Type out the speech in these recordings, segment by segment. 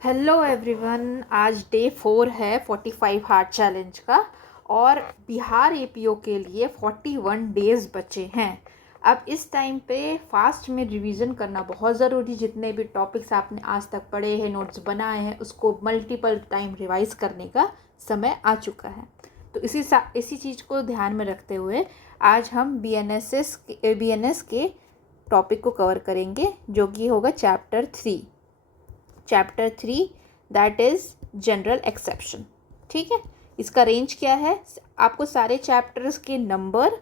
Hello everyone, आज day 4 है 45 heart challenge का। और बिहार एपीओ के लिए 41 डेज़ बचे हैं। अब इस टाइम पे फास्ट में रिवीजन करना बहुत ज़रूरी। जितने भी टॉपिक्स आपने आज तक पढ़े हैं, नोट्स बनाए हैं, उसको मल्टीपल टाइम रिवाइज करने का समय आ चुका है। तो इसी चीज़ को ध्यान में रखते हुए आज हम बीएनएस के टॉपिक को कवर करेंगे, जो कि होगा chapter 3 that is general exception. ठीक है, इसका रेंज क्या है? आपको सारे चैप्टर्स के नंबर,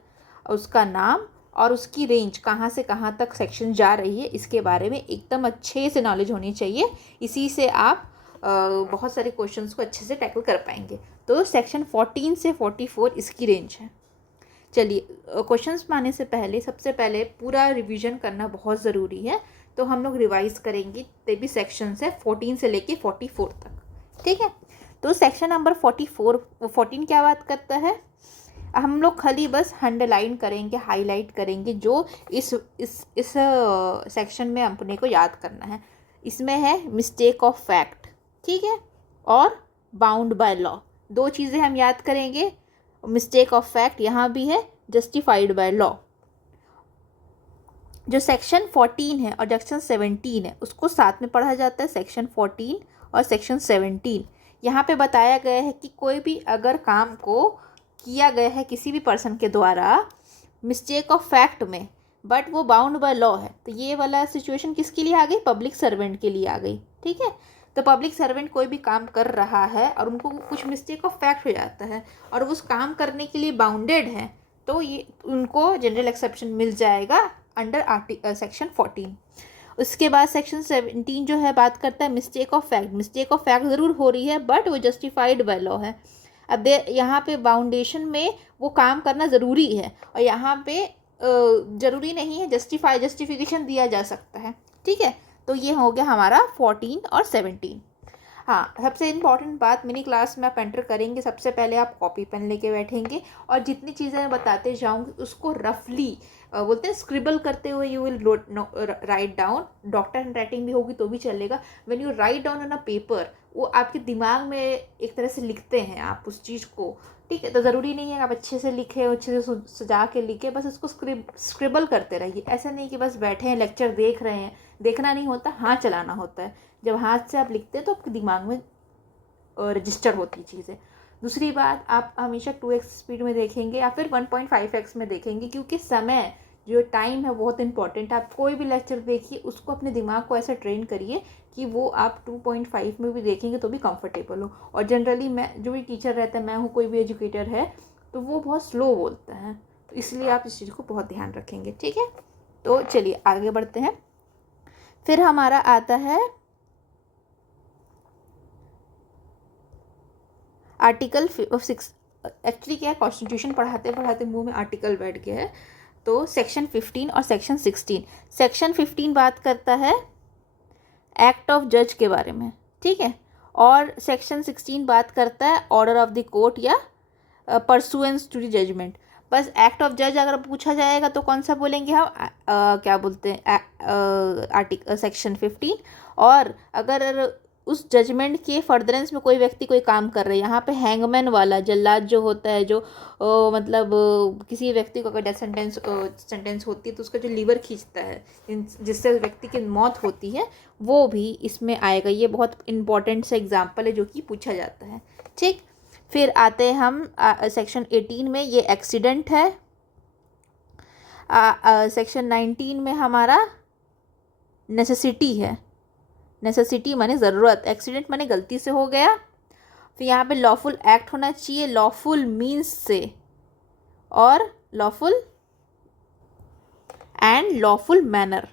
उसका नाम और उसकी रेंज कहाँ से कहाँ तक सेक्शन जा रही है, इसके बारे में एकदम अच्छे से नॉलेज होनी चाहिए। इसी से आप बहुत सारे क्वेश्चंस को अच्छे से टैकल कर पाएंगे। तो सेक्शन 14 से 44 इसकी रेंज है। चलिए, क्वेश्चंस में आने से पहले सबसे पहले पूरा रिवीजन करना बहुत ज़रूरी है। तो हम लोग रिवाइज करेंगे भी सेक्शन से 14 से लेके 44 तक। ठीक है, तो सेक्शन नंबर 14 क्या बात करता है? हम लोग खाली बस अंडरलाइन करेंगे, हाईलाइट करेंगे जो इस सेक्शन में अपने को याद करना है। इसमें है मिस्टेक ऑफ फैक्ट, ठीक है, और बाउंड बाय लॉ। दो चीज़ें हम याद करेंगे। मिस्टेक ऑफ फैक्ट यहाँ भी है, जस्टिफाइड बाय लॉ। जो सेक्शन 14 है और सेक्शन 17 है उसको साथ में पढ़ा जाता है, सेक्शन 14 और सेक्शन 17। यहाँ पे बताया गया है कि कोई भी अगर काम को किया गया है किसी भी पर्सन के द्वारा मिस्टेक ऑफ फैक्ट में, बट वो बाउंड बाय लॉ है, तो ये वाला सिचुएशन किसके लिए आ गई? पब्लिक सर्वेंट के लिए आ गई। ठीक है, तो पब्लिक सर्वेंट कोई भी काम कर रहा है और उनको कुछ मिस्टेक ऑफ फैक्ट हो जाता है और उस काम करने के लिए बाउंडेड है, तो ये उनको जनरल एक्सेप्शन मिल जाएगा अंडर सेक्शन 14। उसके बाद सेक्शन 17 जो है बात करता है mistake of fact. Mistake of fact ज़रूर हो रही है बट वो जस्टिफाइड बाय लॉ है। अब यहाँ पे बाउंडेशन में वो काम करना ज़रूरी है और यहाँ पे ज़रूरी नहीं है, जस्टिफिकेशन दिया जा सकता है। ठीक है, तो ये हो गया हमारा 14 और 17। हाँ, सबसे इम्पॉर्टेंट बात, मिनी क्लास में आप एंटर करेंगे, सबसे पहले आप कॉपी पेन लेके बैठेंगे और जितनी चीज़ें मैं बताते जाऊँगी उसको रफली बोलते हैं स्क्रिबल करते हुए you will write down. Doctor hand writing भी होगी तो भी चलेगा। When you write down on a paper, वो आपके दिमाग में एक तरह से लिखते हैं आप उस चीज़ को। ठीक है, तो ज़रूरी नहीं है आप अच्छे से लिखें, अच्छे से सजा के लिखें, बस उसको स्क्रिबल करते रहिए। ऐसा नहीं कि बस बैठे हैं लेक्चर देख रहे हैं। देखना नहीं होता, हाथ चलाना होता है। जब हाथ से आप लिखते हैं तो आपके दिमाग में रजिस्टर होती चीज़ें। दूसरी बात, आप हमेशा 2x स्पीड में देखेंगे या फिर 1.5x में देखेंगे, क्योंकि समय जो टाइम है बहुत इंपॉर्टेंट। आप कोई भी लेक्चर देखिए, उसको अपने दिमाग को ऐसा ट्रेन करिए कि वो आप 2.5 में भी देखेंगे तो भी कंफर्टेबल हो। और जनरली मैं जो भी टीचर रहता है, मैं हूँ, कोई भी एजुकेटर है, तो वो बहुत स्लो बोलता है, तो इसलिए आप इस चीज़ को बहुत ध्यान रखेंगे। ठीक है, तो चलिए आगे बढ़ते हैं। फिर हमारा आता है आर्टिकल 6। एक्चुअली क्या है, कॉन्स्टिट्यूशन पढ़ाते पढ़ाते मुंह में आर्टिकल बैठ गया है। तो सेक्शन 15 और सेक्शन 16। सेक्शन 15 बात करता है एक्ट ऑफ जज के बारे में, ठीक है, और सेक्शन 16 बात करता है ऑर्डर ऑफ द कोर्ट या परसुएंस टू द जजमेंट। बस एक्ट ऑफ जज अगर पूछा जाएगा तो कौन सा बोलेंगे हम? क्या बोलते हैं, आर्टिकल सेक्शन 15। और अगर उस जजमेंट के फर्दरेंस में कोई व्यक्ति कोई काम कर रहा है, यहाँ पे हैंगमैन वाला जल्लाद जो होता है, जो मतलब किसी व्यक्ति को अगर डेथ सेंटेंस होती है तो उसका जो लीवर खींचता है जिससे व्यक्ति की मौत होती है, वो भी इसमें आएगा। ये बहुत इंपॉर्टेंट सा एग्जाम्पल है जो कि पूछा जाता है। ठीक, फिर आते हैं हम सेक्शन 18 में, ये एक्सीडेंट है। सेक्शन 19 में हमारा नेसेसिटी है। नेसेसिटी माने ज़रूरत, एक्सीडेंट माने गलती से हो गया। फिर यहाँ पे लॉफुल एक्ट होना चाहिए, लॉफुल मीन्स से, और लॉफुल एंड लॉफुल मैनर,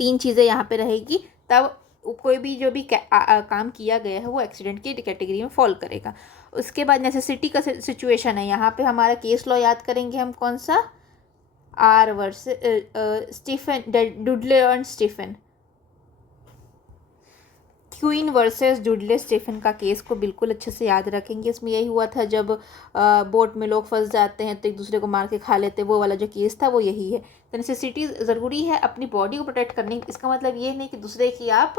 तीन चीज़ें यहाँ पे रहेगी, तब कोई भी जो भी काम किया गया है वो एक्सीडेंट की कैटेगरी में फॉल करेगा। उसके बाद नेसेसिटी का सिचुएशन है, यहाँ पे हमारा केस लॉ याद करेंगे हम, कौन सा? R versus Stephen, Dudley and Stephen. Queen versus Dudley Stephen का केस को बिल्कुल अच्छे से याद रखेंगे। इसमें यही हुआ था जब बोट में लोग फंस जाते हैं तो एक दूसरे को मार के खा लेते हैं, वो वाला जो केस था वो यही है। तो नेसेसिटी ज़रूरी है अपनी बॉडी को प्रोटेक्ट करने की। इसका मतलब ये नहीं कि दूसरे की आप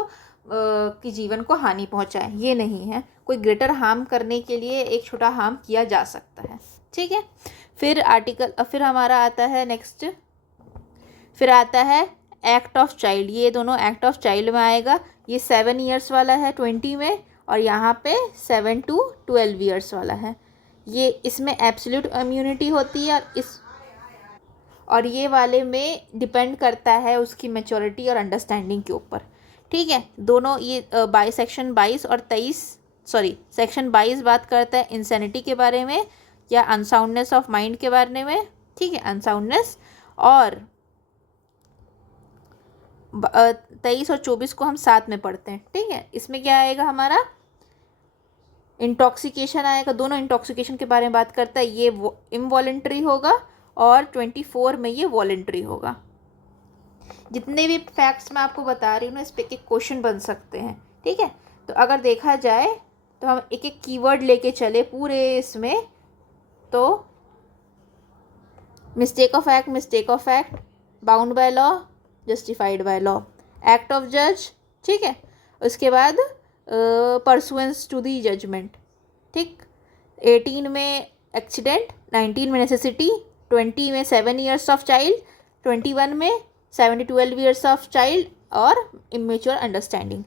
की जीवन को हानि पहुंचाएं, ये नहीं है। कोई ग्रेटर हार्म करने के लिए एक छोटा हार्म किया जा सकता है, ठीक है। फिर हमारा आता है नेक्स्ट, फिर आता है एक्ट ऑफ चाइल्ड। ये दोनों एक्ट ऑफ चाइल्ड में आएगा। ये 7 ईयर्स वाला है 20 में, और यहाँ पे 7 to 12 ईयर्स वाला है। ये इसमें एब्सोल्यूट इम्यूनिटी होती है, और ये वाले में डिपेंड करता है उसकी मैच्योरिटी और अंडरस्टैंडिंग के ऊपर, ठीक है। दोनों ये सेक्शन 22 और 23, सेक्शन 22 बात करता है इंसैनिटी के बारे में या अनसाउंडनेस ऑफ माइंड के बारे में, ठीक है, अनसाउंडनेस। और 23 और 24 को हम साथ में पढ़ते हैं, ठीक है। इसमें क्या आएगा हमारा, इंटॉक्सिकेशन आएगा। दोनों इंटॉक्सिकेशन के बारे में बात करता है। ये इनवॉलेंट्री होगा और 24 में ये वॉलेंट्री होगा। जितने भी फैक्ट्स मैं आपको बता रही हूँ ना, इस पे एक क्वेश्चन बन सकते हैं, ठीक है। तो अगर देखा जाए तो हम एक एक कीवर्ड लेके चले पूरे इसमें, तो mistake of act, bound by law, justified by law, act of जज, ठीक है। उसके बाद परसुएंस टू दी जजमेंट, ठीक। 18 में एक्सीडेंट, 19 में नेसेसिटी, 20 में 7 ईयर्स ऑफ चाइल्ड, 21 में 7 to 12 ईयर्स ऑफ चाइल्ड और इमेच्योर अंडरस्टैंडिंग,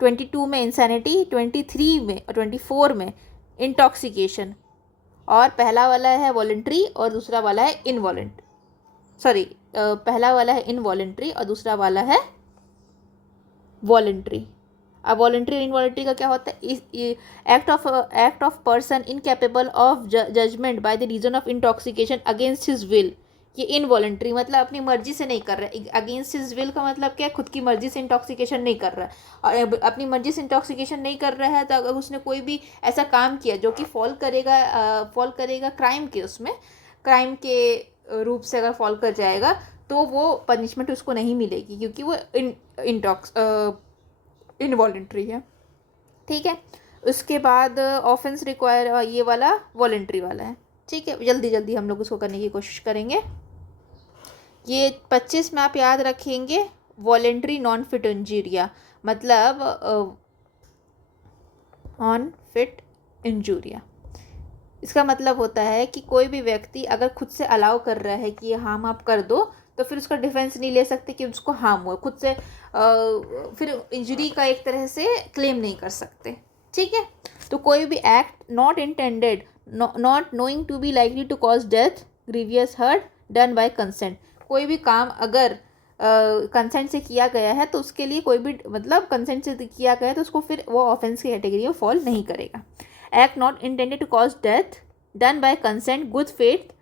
22 में इंसैनिटी, 23 में और 24 में इंटॉक्सिकेशन। और पहला वाला है वॉलेंट्री और दूसरा वाला है इनवॉलेंट्री, पहला वाला है इनवॉलेंट्री और दूसरा वाला है वॉलेंट्री। अब वॉलेंट्री और इनवॉलेंट्री का क्या होता है, act of person incapable of judgement by the reason of intoxication against his will. ये इनवॉलेंट्री मतलब अपनी मर्जी से नहीं कर रहा है। अगेंस्ट हिज विल का मतलब क्या है, खुद की मर्जी से इंटॉक्सिकेशन नहीं कर रहा है। और अपनी मर्जी से इंटॉक्सिकेशन नहीं कर रहा है तो अगर उसने कोई भी ऐसा काम किया जो कि फॉल करेगा क्राइम के, उसमें क्राइम के रूप से अगर फॉल कर जाएगा तो वो पनिशमेंट उसको नहीं मिलेगी, क्योंकि वो इनवॉलेंट्री है, ठीक है। उसके बाद ऑफेंस रिक्वायर, ये वाला वॉलेंट्री वाला है, ठीक है। जल्दी जल्दी हम लोग उसको करने की कोशिश करेंगे। ये 25 में आप याद रखेंगे, वॉलेंट्री नॉन फिट इंजूरिया, मतलब नॉन फिट इंजूरिया। इसका मतलब होता है कि कोई भी व्यक्ति अगर खुद से अलाउ कर रहा है कि ये हार्म आप कर दो, तो फिर उसका डिफेंस नहीं ले सकते कि उसको हार्म हुआ खुद से, फिर इंजरी का एक तरह से क्लेम नहीं कर सकते, ठीक है। तो कोई भी act not intended, not knowing to be likely to cause death, grievous hurt, done by consent. कोई भी काम अगर कंसेंट से किया गया है तो उसके लिए कोई भी मतलब कंसेंट से किया गया है तो उसको फिर वो ऑफेंस की कैटेगरी में फॉल नहीं करेगा। Act not intended to cause death, done by consent, good faith.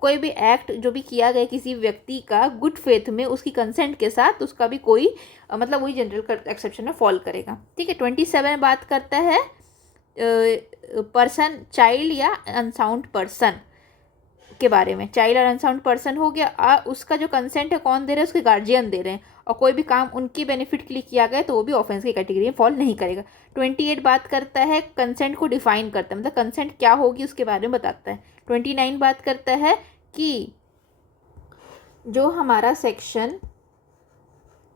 कोई भी एक्ट जो भी किया गया किसी व्यक्ति का गुड फेथ में उसकी कंसेंट के साथ, उसका भी कोई मतलब वही जनरल एक्सेप्शन में फॉल करेगा, ठीक है। 27 बात करता है पर्सन, चाइल्ड या अनसाउंड पर्सन के बारे में। चाइल्ड और अनसाउंड पर्सन हो गया, उसका जो कंसेंट है कौन दे रहे हैं, उसके गार्जियन दे रहे हैं, और कोई भी काम उनकी बेनिफिट के लिए किया गया तो वो भी ऑफेंस की कैटेगरी में फॉल नहीं करेगा। 28 बात करता है कंसेंट को डिफाइन करता है, मतलब कंसेंट क्या होगी उसके बारे में बताता है। 29 बात करता है कि जो हमारा सेक्शन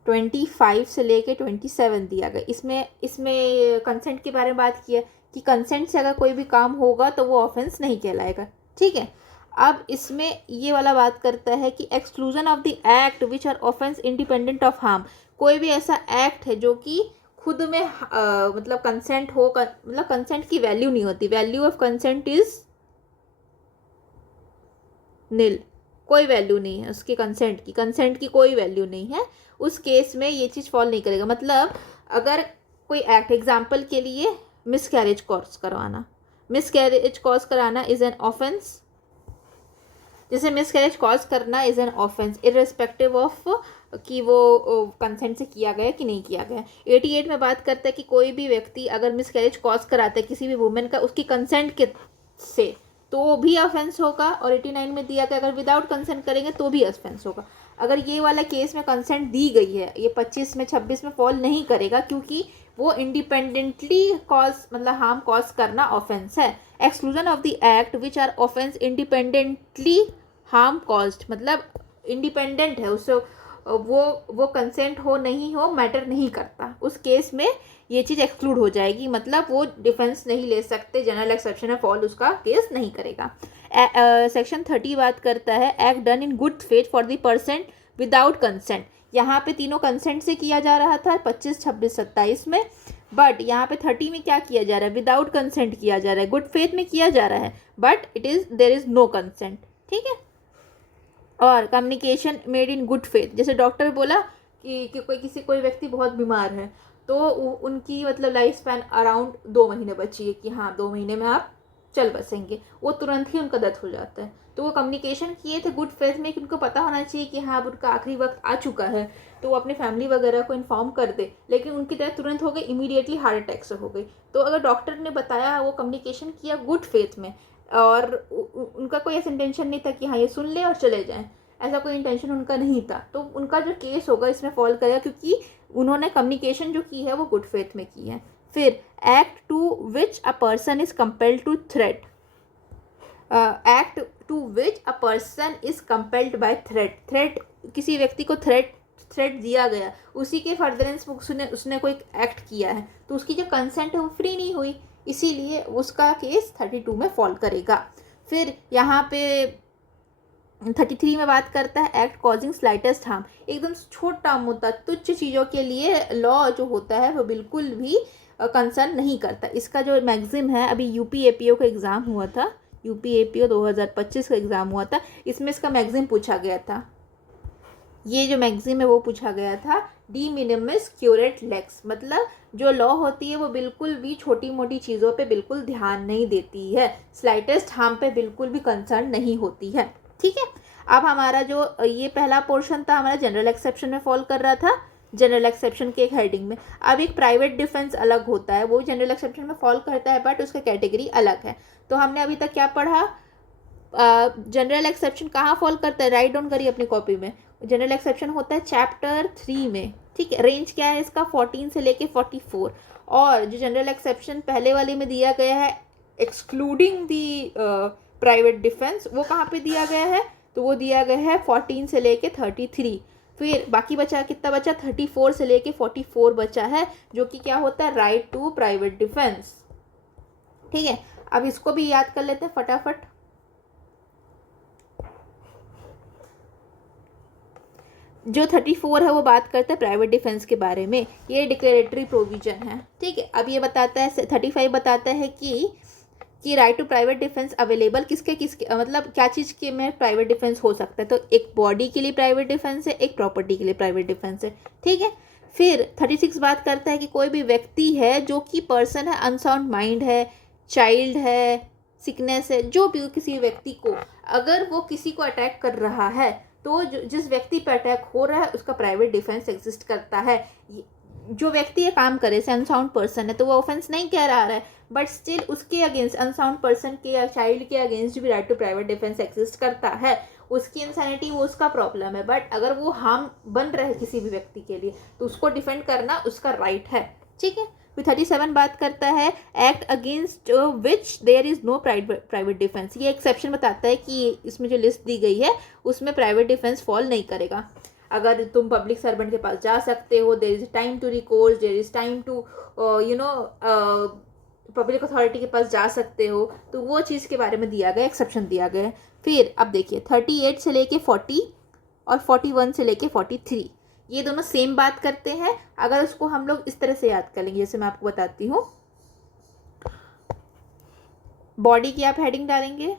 25 से लेके 27 दिया गया, इसमें कंसेंट के बारे में बात की है कि कंसेंट से अगर कोई भी काम होगा तो वो ऑफेंस नहीं कहलाएगा, ठीक है। अब इसमें ये वाला बात करता है कि exclusion of the act which are offence independent of harm. कोई भी ऐसा एक्ट है जो कि खुद में मतलब कंसेंट हो, मतलब कंसेंट की वैल्यू नहीं होती, वैल्यू ऑफ कंसेंट इज नील, कोई वैल्यू नहीं है उसकी कंसेंट की कोई वैल्यू नहीं है, उस केस में ये चीज़ फॉल नहीं करेगा। मतलब अगर कोई एक्ट, एग्जाम्पल के लिए मिसकैरेज कॉज कराना इज एन ऑफेंस, जैसे मिसकैरेज कॉज करना is an offence irrespective of कि वो कंसेंट से किया गया कि नहीं किया गया। 88 में बात करता है कि कोई भी व्यक्ति अगर मिसकैरेज कॉज कराता है किसी भी वुमेन का उसकी कंसेंट के से तो भी ऑफेंस होगा, और 89 में दिया गया अगर विदाउट कंसेंट करेंगे तो भी ऑफेंस होगा। अगर ये वाला केस में कंसेंट दी गई है, ये 25 में 26 में फॉल नहीं करेगा, क्योंकि वो इंडिपेंडेंटली कॉज मतलब हार्म कॉज करना ऑफेंस है। Exclusion of the act which are offence independently harm caused, मतलब इंडिपेंडेंट है, उससे वो कंसेंट हो नहीं हो मैटर नहीं करता, उस केस में ये चीज़ एक्सक्लूड हो जाएगी, मतलब वो डिफेंस नहीं ले सकते, जनरल एक्सेप्शन में फॉल उसका केस नहीं करेगा। सेक्शन 30 बात करता है act done in good faith for the person without consent. यहाँ पे तीनों कंसेंट से किया जा रहा था 25, 26, 27 में, बट यहाँ पे 30 में क्या किया जा रहा है, विदाउट कंसेंट किया जा रहा है। गुड फेथ में किया जा रहा है but there is no consent, ठीक है। और communication made in good faith, जैसे डॉक्टर बोला कि कोई व्यक्ति बहुत बीमार है, तो उनकी मतलब लाइफ स्पैन अराउंड 2 महीने बची है कि हाँ 2 महीने में आप चल बसेंगे, वो तुरंत ही उनका डेथ हो जाता है। तो वो कम्युनिकेशन किए थे गुड फेथ में कि उनको पता होना चाहिए कि हाँ अब उनका आखिरी वक्त आ चुका है, तो वो अपने फैमिली वगैरह को इन्फॉर्म कर दे, लेकिन उनकी डेथ तुरंत हो गई, इमीडिएटली हार्ट अटैक से हो गई। तो अगर डॉक्टर ने बताया, वो कम्युनिकेशन किया गुड फेथ में, और उनका कोई ऐसा इंटेंशन नहीं था कि हाँ ये सुन ले और चले जाएं, ऐसा कोई इंटेंशन उनका नहीं था, तो उनका जो केस होगा इसमें फॉल करेगा, क्योंकि उन्होंने कम्युनिकेशन जो की है वो गुड फेथ में की है। फिर act to which a person is compelled to threat, act to which a person is compelled by threat, किसी व्यक्ति को थ्रेट दिया गया, उसी के फर्दरेंस में उसने कोई एक्ट किया है, तो उसकी जो कंसेंट है वो फ्री नहीं हुई, इसीलिए उसका केस 32 में फॉल करेगा। फिर यहाँ पे 33 में बात करता है एक्ट कॉजिंग स्लाइटेस्ट हार्म, एकदम छोटा मोटा तुच्छ चीज़ों के लिए लॉ जो होता है वो बिल्कुल भी कंसर्न नहीं करता। इसका जो मैगजिम है, अभी यूपी-एपीओ का एग्ज़ाम हुआ था, यूपी-एपीओ 2025 का एग्ज़ाम हुआ था, इसमें इसका मैगजिम पूछा गया था, ये जो मैगजिम है वो पूछा गया था डी मिनिमिस क्यूरेट लेक्स, मतलब जो लॉ होती है वो बिल्कुल भी छोटी मोटी चीज़ों पे बिल्कुल ध्यान नहीं देती है, स्लाइटेस्ट हार्म पे बिल्कुल भी कंसर्न नहीं होती है, ठीक है। अब हमारा जो ये पहला पोर्शन था हमारा जनरल एक्सेप्शन में फॉल कर रहा था, जनरल एक्सेप्शन के एक हेडिंग में। अब एक प्राइवेट डिफेंस अलग होता है, वो जनरल एक्सेप्शन में फॉल करता है बट उसका कैटेगरी अलग है। तो हमने अभी तक क्या पढ़ा, जनरल एक्सेप्शन कहाँ फॉल करता है, राइट डाउन करिए अपनी कॉपी में। जनरल एक्सेप्शन होता है चैप्टर 3 में, ठीक है। रेंज क्या है इसका, 14 से लेके 44। और जो जनरल एक्सेप्शन पहले वाले में दिया गया है एक्सक्लूडिंग दी प्राइवेट डिफेंस, वो कहाँ पे दिया गया है, तो वो दिया गया है 14 से लेके 33। फिर बाकी बचा कितना बचा, 34 से लेके 44 बचा है, जो कि क्या होता है, राइट टू प्राइवेट डिफेंस, ठीक है। अब इसको भी याद कर लेते हैं फटाफट। जो 34 है वो बात करता है प्राइवेट डिफेंस के बारे में, ये डिक्लेरेटरी प्रोविजन है, ठीक है। अब ये बताता है 35 बताता है कि right to private defence available किसके मतलब क्या चीज़ के में प्राइवेट डिफेंस हो सकता है, तो एक बॉडी के लिए प्राइवेट डिफेंस है, एक प्रॉपर्टी के लिए प्राइवेट डिफेंस है, ठीक है। फिर 36 बात करता है कि कोई भी व्यक्ति है जो कि पर्सन है, अनसाउंड माइंड है, चाइल्ड है, सिकनेस है, जो भी किसी व्यक्ति को अगर वो किसी को अटैक कर रहा है, तो जिस व्यक्ति पर अटैक हो रहा है उसका प्राइवेट डिफेंस एग्जिस्ट करता है। जो व्यक्ति ये काम करे से अनसाउंड पर्सन है, तो वो ऑफेंस नहीं कह रहा है, बट स्टिल उसके अगेंस्ट, अनसाउंड पर्सन के या चाइल्ड के अगेंस्ट भी right to private defence exist करता है। उसकी इंसैनिटी वो उसका प्रॉब्लम है, बट अगर वो हार्म बन रहा है किसी भी व्यक्ति के लिए तो उसको डिफेंड करना उसका राइट है, ठीक है। फिर 37 बात करता है act against which there is no private defence, ये एक्सेप्शन बताता है कि इसमें जो लिस्ट दी गई है उसमें प्राइवेट डिफेंस फॉल नहीं करेगा। अगर तुम पब्लिक सर्वेंट के पास जा सकते हो, there is time to recourse, there is time to public authority के पास जा सकते हो, तो वो चीज़ के बारे में दिया गया, एक्सेप्शन दिया गया है। फिर अब देखिए 38 से लेके 40 और 41 से लेके 43, ये दोनों सेम बात करते हैं। अगर उसको हम लोग इस तरह से याद कर लेंगे, जैसे मैं आपको बताती हूँ, बॉडी की आप हेडिंग डालेंगे,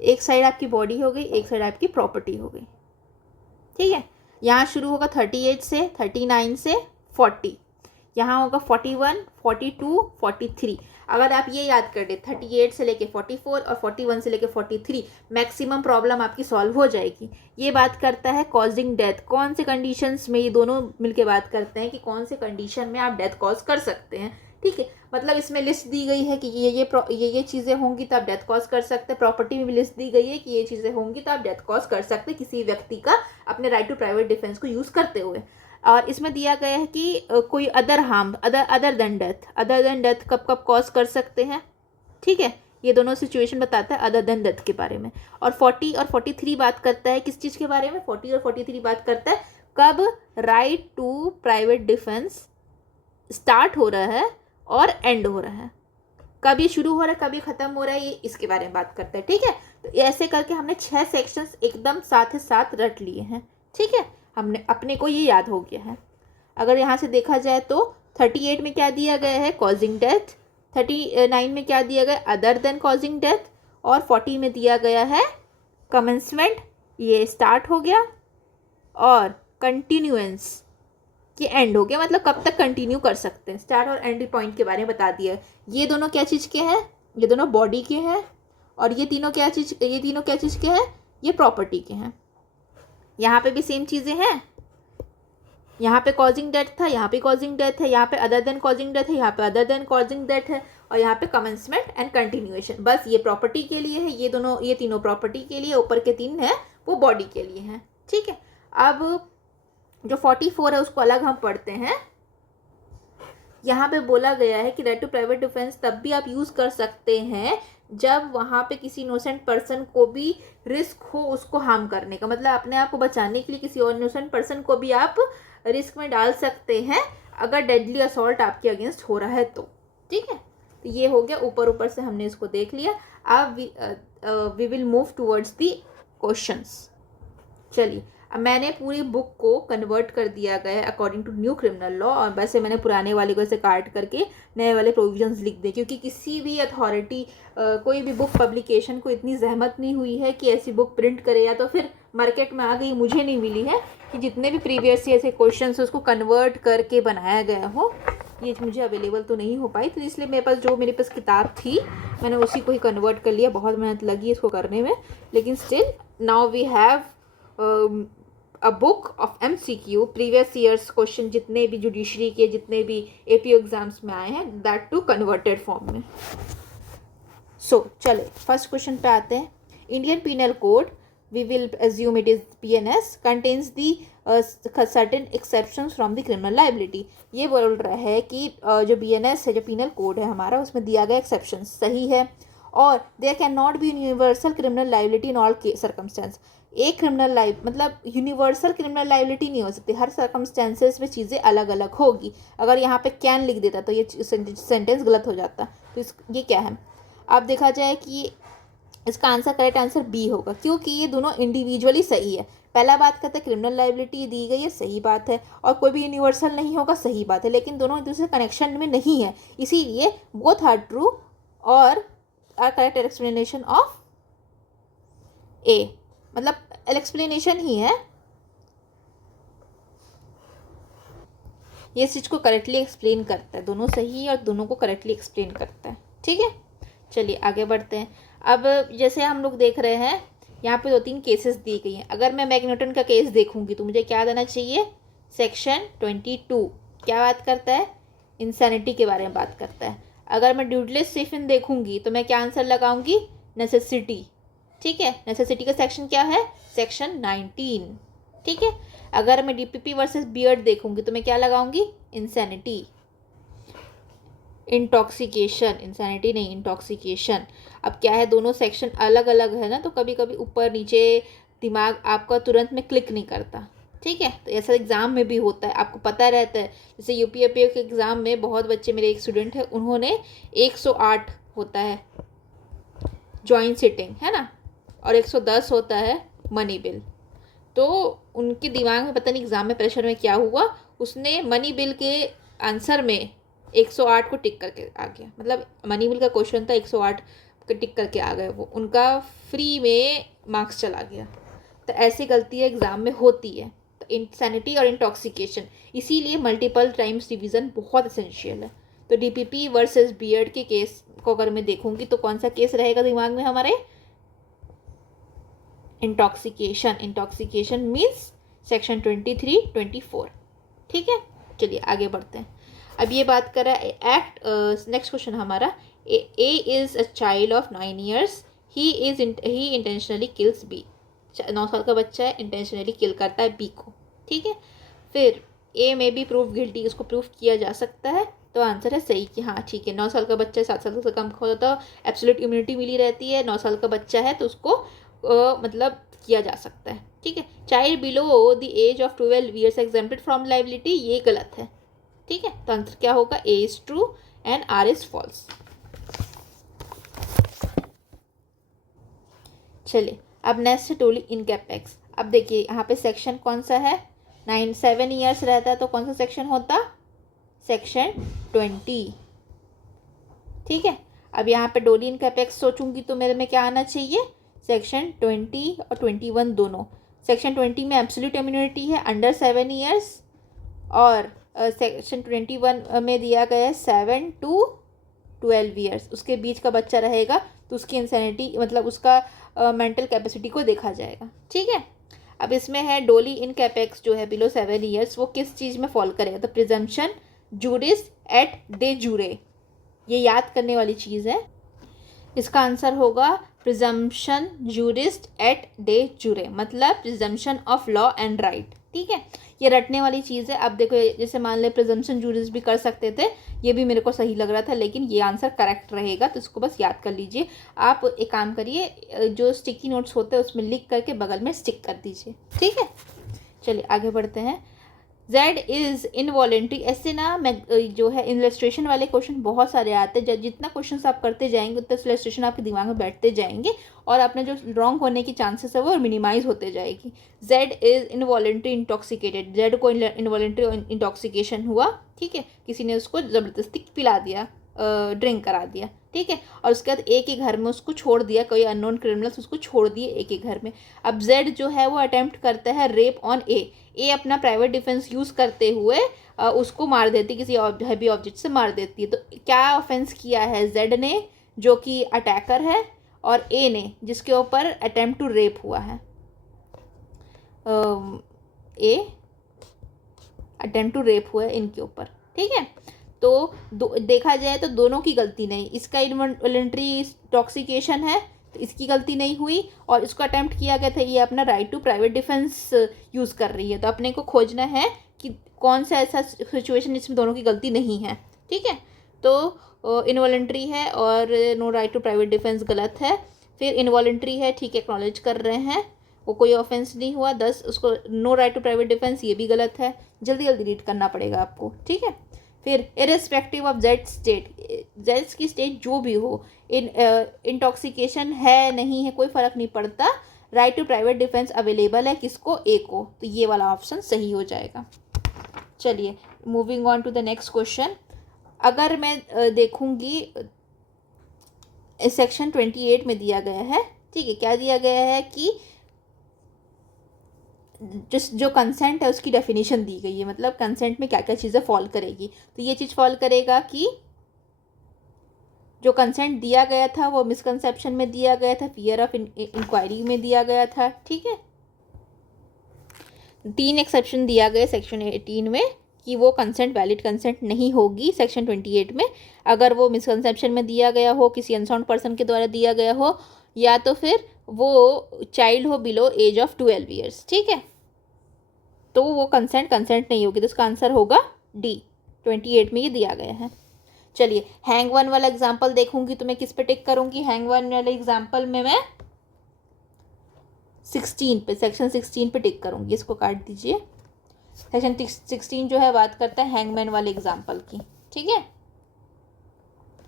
एक साइड आपकी बॉडी हो गई, एक साइड आपकी प्रॉपर्टी हो गई, ठीक है। यहाँ शुरू होगा 38 से, 39 से 40, यहाँ होगा 41, 42, 43। अगर आप ये याद कर दे 38 से लेके 44 और 41 से लेके 43, मैक्सिमम प्रॉब्लम आपकी सॉल्व हो जाएगी। ये बात करता है कॉजिंग डेथ, कौन से कंडीशंस में, ये दोनों मिलके बात करते हैं कि कौन से कंडीशन में आप डेथ कॉज कर सकते हैं, ठीक है, मतलब इसमें लिस्ट दी गई है कि ये चीज़ें होंगी तो आप डेथ कॉज कर सकते हैं। प्रॉपर्टी में भी लिस्ट दी गई है कि ये चीज़ें होंगी तो आप डेथ कॉज कर सकते हैं किसी व्यक्ति का अपने राइट टू प्राइवेट डिफेंस को यूज़ करते हुए। और इसमें दिया गया है कि कोई other harm other than death कब कब कॉज कर सकते हैं। ठीक है, ये दोनों सिचुएशन बताता है अदर देन डेथ के बारे में। और 40 और 43 बात करता है किस चीज़ के बारे में, 40 और 43 बात करता है कब right to private defence start हो रहा है और एंड हो रहा है, कब ये शुरू हो रहा है कब ये ख़त्म हो रहा है, ये इसके बारे में बात करता है। ठीक है, तो ऐसे करके हमने 6 सेक्शंस एकदम साथ ही साथ रट लिए हैं। ठीक है, हमने अपने को ये याद हो गया है। अगर यहाँ से देखा जाए तो 38 में क्या दिया गया है, कॉजिंग डेथ, 39 में क्या दिया गया, अदर देन कॉजिंग डेथ, और 40 में दिया गया है कमेंसमेंट, ये स्टार्ट हो गया, और कंटिन्यूएंस कि एंड हो गया, मतलब कब तक कंटिन्यू कर सकते हैं। स्टार्ट और एंड पॉइंट के बारे में बता दिया। ये दोनों क्या चीज़ के हैं, ये दोनों बॉडी के हैं, और ये तीनों क्या चीज़ के हैं, ये प्रॉपर्टी के हैं। यहाँ पे भी सेम चीज़ें हैं, यहाँ पे कॉजिंग डेथ था, यहाँ पे कॉजिंग डेथ है, यहाँ पे अदर देन कॉजिंग डेथ है, यहाँ पे अदर देन कॉजिंग डेथ है, और यहाँ पे कमेंसमेंट एंड कंटिन्यूएशन। बस ये प्रॉपर्टी के लिए है, ये तीनों प्रॉपर्टी के लिए, ऊपर के 3 है वो बॉडी के लिए हैं। ठीक है, अब जो 44 है उसको अलग हम पढ़ते हैं। यहाँ पे बोला गया है कि राइट टू प्राइवेट डिफेंस तब भी आप यूज़ कर सकते हैं जब वहाँ पे किसी इनोसेंट पर्सन को भी रिस्क हो उसको हार्म करने का, मतलब अपने आप को बचाने के लिए किसी और इनोसेंट पर्सन को भी आप रिस्क में डाल सकते हैं अगर डेडली असॉल्ट आपके अगेंस्ट हो रहा है तो। ठीक है, तो ये हो गया, ऊपर से हमने इसको देख लिया। अब we will move towards the questions. चलिए, अब मैंने पूरी बुक को कन्वर्ट कर दिया गया है according to new criminal law, और वैसे मैंने पुराने वाले को ऐसे काट करके नए वाले प्रोविजंस लिख दिए, क्योंकि किसी भी अथॉरिटी कोई भी बुक पब्लिकेशन को इतनी जहमत नहीं हुई है कि ऐसी बुक प्रिंट करे, या तो फिर मार्केट में आ गई, मुझे नहीं मिली है कि जितने भी प्रीवियस ऐसे क्वेश्चन है उसको कन्वर्ट करके बनाया गया हो। ये मुझे अवेलेबल तो नहीं हो पाई, तो इसलिए मेरे पास किताब थी मैंने उसी को ही कन्वर्ट कर लिया। बहुत मेहनत लगी इसको करने में, लेकिन still now we have a book of MCQ previous years question जितने भी जुडिशरी के, जितने भी APO एग्जाम्स में आए हैं, दैट टू कन्वर्टेड फॉर्म में। सो चले फर्स्ट क्वेश्चन पे आते हैं। Indian penal code, we will assume it is PNS, contains the certain exceptions from the criminal liability। ये बोल रहा है कि जो BNS है, जो पीनल कोड है हमारा, उसमें दिया गया एक्सेप्शन सही है, और there can not be universal criminal liability in all circumstance. एक क्रिमिनल मतलब यूनिवर्सल क्रिमिनल लाइबिलिटी नहीं हो सकती, हर सर्कमस्टेंसेस में चीज़ें अलग अलग होगी। अगर यहाँ पे कैन लिख देता तो ये सेंटेंस गलत हो जाता। तो ये क्या है, अब देखा जाए कि इसका आंसर, करेक्ट आंसर बी होगा, क्योंकि ये दोनों इंडिविजुअली सही है। पहला बात करते हैं क्रिमिनल लाइबिलिटी दी गई है, सही बात है, और कोई भी यूनिवर्सल नहीं होगा, सही बात है, लेकिन दोनों एक दूसरे कनेक्शन में नहीं है, इसीलिए बोथ आर ट्रू और आर करेक्ट एक्सप्लेनेशन ऑफ ए, मतलब एक्सप्लेनेशन ही है, ये चीज़ को करेक्टली एक्सप्लेन करता है, दोनों सही है और दोनों को करेक्टली एक्सप्लेन करता है। ठीक है, चलिए आगे बढ़ते हैं। अब जैसे हम लोग देख रहे हैं यहाँ पे 2-3 केसेस दी गई हैं। अगर मैं मैग्नेटन का केस देखूंगी तो मुझे क्या देना चाहिए, सेक्शन 22 क्या बात करता है, इंसैनिटी के बारे में बात करता है। अगर मैं ड्यूडलेस स्टीफन देखूंगी तो मैं क्या आंसर लगाऊंगी, नेसेसिटी। ठीक है, नेसेसिटी का सेक्शन क्या है, सेक्शन 19। ठीक है, अगर मैं DPP वर्सेस बियर्ड देखूंगी तो मैं क्या लगाऊंगी, इंसैनिटी। इंटॉक्सिकेशन, इंसैनिटी नहीं, इंटॉक्सिकेशन। अब क्या है, दोनों सेक्शन अलग अलग है ना, तो कभी कभी ऊपर नीचे दिमाग आपका तुरंत में क्लिक नहीं करता। ठीक है, तो ऐसा एग्ज़ाम में भी होता है, आपको पता रहता है। जैसे UPPO के एग्ज़ाम में बहुत बच्चे, मेरे एक स्टूडेंट है, उन्होंने 108 होता है जॉइंट सिटिंग है ना, और 110 होता है मनी बिल। तो उनके दिमाग में पता नहीं एग्ज़ाम में प्रेशर में क्या हुआ, उसने मनी बिल के आंसर में 108 को टिक करके आ गया, मतलब मनी बिल का क्वेश्चन था, 108 को टिक करके आ गए, वो उनका फ्री में मार्क्स चला गया। तो ऐसी गलतियाँ एग्ज़ाम में होती है। तो इंसैनिटी और इंटॉक्सिकेशन, इसीलिए मल्टीपल टाइम्स रिवीजन बहुत एसेंशियल है। तो DPP वर्सेस बियर्ड के केस को अगर मैं देखूंगी तो कौन सा केस रहेगा दिमाग में हमारे, इंटॉक्सिकेशन। Intoxication means section 23-24। ठीक है, चलिए आगे बढ़ते हैं। अब ये बात कर रहा है एक्ट, नेक्स्ट क्वेश्चन हमारा, A is a child of 9 years, he intentionally kills B. 9 साल का बच्चा है, इंटेंशनली किल करता है बी को, ठीक है। फिर ए में बी प्रूव गिल्टी, इसको प्रूव किया जा सकता है, तो आंसर है सही कि हाँ ठीक है, 9 साल का बच्चा 7 साल से कम का होता है, एब्सोल्यूट इम्यूनिटी मिली रहती है, 9 साल का बच्चा है तो उसको मतलब किया जा सकता है, ठीक है। Child below the age of 12 years exempted from liability, ये गलत है, ठीक है। तो आंसर क्या होगा, A is true and R is false. चलिए अब नेक्स्ट टोली इन कैपेक्स। अब देखिए यहाँ पे सेक्शन कौन सा है, 7 years रहता है तो कौन सा सेक्शन होता, सेक्शन 20, ठीक है। अब यहाँ पे डोली इन कैपेक्स सोचूंगी तो मेरे में क्या आना चाहिए, सेक्शन 20 और 21 दोनों। सेक्शन 20 में एब्सोल्यूट इम्यूनिटी है अंडर 7 years, और सेक्शन 21 में दिया गया है 7 to 12 years, उसके बीच का बच्चा रहेगा तो उसकी इंसैनिटी मतलब उसका मेंटल कैपेसिटी को देखा जाएगा, ठीक है। अब इसमें है डोली इन कैपेक्स जो है बिलो 7 years, वो किस चीज़ में फॉल करेगा, तो presumption juris et de jure, ये याद करने वाली चीज़ है। इसका आंसर होगा presumption juris et de jure, मतलब presumption of law and right, ठीक है। ये रटने वाली चीज़ है। अब देखो जैसे मान ले प्रिजम्पशन जूरिस्ट भी कर सकते थे, ये भी मेरे को सही लग रहा था, लेकिन ये आंसर करेक्ट रहेगा, तो इसको बस याद कर लीजिए। आप एक काम करिए, जो स्टिकी नोट्स होते हैं उसमें लिख करके बगल में स्टिक कर दीजिए, ठीक है। चलिए आगे बढ़ते हैं। Z इज़ इनवॉलेंट्री, ऐसे ना मैं जो है इलस्ट्रेशन वाले क्वेश्चन बहुत सारे आते हैं, जितना क्वेश्चन आप करते जाएंगे उतना इलस्ट्रेशन आपके दिमाग में बैठते जाएंगे और अपने जो रॉन्ग होने की चांसेस है वो मिनिमाइज होते जाएगी। Z is involuntary intoxicated, Z को इनवॉलेंट्री इंटॉक्सिकेशन हुआ, ठीक है, किसी ने उसको ज़बरदस्ती पिला दिया, ड्रिंक करा दिया, ठीक है, और उसके बाद एक ही घर में उसको छोड़ दिया, कोई अननोन क्रिमिनल्स उसको छोड़ दिए एक ही घर में। अब जेड जो है वो अटेम्प्ट करता है रेप ऑन ए अपना प्राइवेट डिफेंस यूज़ करते हुए उसको मार देती, किसी हैवी ऑब्जेक्ट से मार देती है। तो क्या ऑफेंस किया है जेड ने, जो कि अटैकर है, और ए ने जिसके ऊपर अटेम्प्ट टू रेप हुआ है, ए अटेम्प्ट टू रेप हुआ है इनके ऊपर, ठीक है। तो देखा जाए तो दोनों की गलती नहीं, इसका इनवॉलंटरी टॉक्सिकेशन है तो इसकी गलती नहीं हुई, और इसको अटेम्प्ट किया गया था, ये अपना right to private defence use कर रही है। तो अपने को खोजना है कि कौन सा ऐसा सिचुएशन जिसमें दोनों की गलती नहीं है, ठीक है। तो इनवॉलंटरी है और no right to private defence गलत है, फिर इनवॉलंटरी है, ठीक है, एक्नॉलेज कर रहे हैं, वो कोई ऑफेंस नहीं हुआ, 10 उसको no right to private defence, ये भी गलत है, जल्दी जल्दी रीड करना पड़ेगा आपको, ठीक है। फिर irrespective of Z state, Jades की स्टेट जो भी हो, इंटॉक्सिकेशन है नहीं है कोई फ़र्क नहीं पड़ता, right to private defence available है किसको, ए को, तो ये वाला ऑप्शन सही हो जाएगा। चलिए moving on to the next question. अगर मैं देखूंगी सेक्शन 28 में दिया गया है, ठीक है, क्या दिया गया है कि जो कंसेंट है उसकी डेफिनेशन दी गई है, मतलब कंसेंट में क्या क्या चीज़ें फॉल करेगी। तो ये चीज़ फॉल करेगा कि जो कंसेंट दिया गया था वो मिसकंसेप्शन में दिया गया था, फियर ऑफ इंक्वायरी में दिया गया था, ठीक है। 3 एक्सेप्शन दिया गया सेक्शन 18 में कि वो कंसेंट वैलिड कंसेंट नहीं होगी सेक्शन 28 में, अगर वो मिसकंसेप्शन में दिया गया हो, किसी अनसाउंड पर्सन के द्वारा दिया गया हो, या तो फिर वो चाइल्ड हो बिलो एज ऑफ 12 years, ठीक है, तो वो कंसेंट नहीं होगी। तो इसका आंसर होगा डी, 28 में ये दिया गया है। चलिए हैंग वन वाला एग्जाम्पल देखूंगी तो मैं किस पे टिक करूंगी, हैंग वन वाले एग्जाम्पल में मैं 16 पे, सेक्शन 16 पे टिक करूंगी, इसको काट दीजिए। सेक्शन 16 जो है बात करता है हैंगमैन वाले एग्जाम्पल की, ठीक है।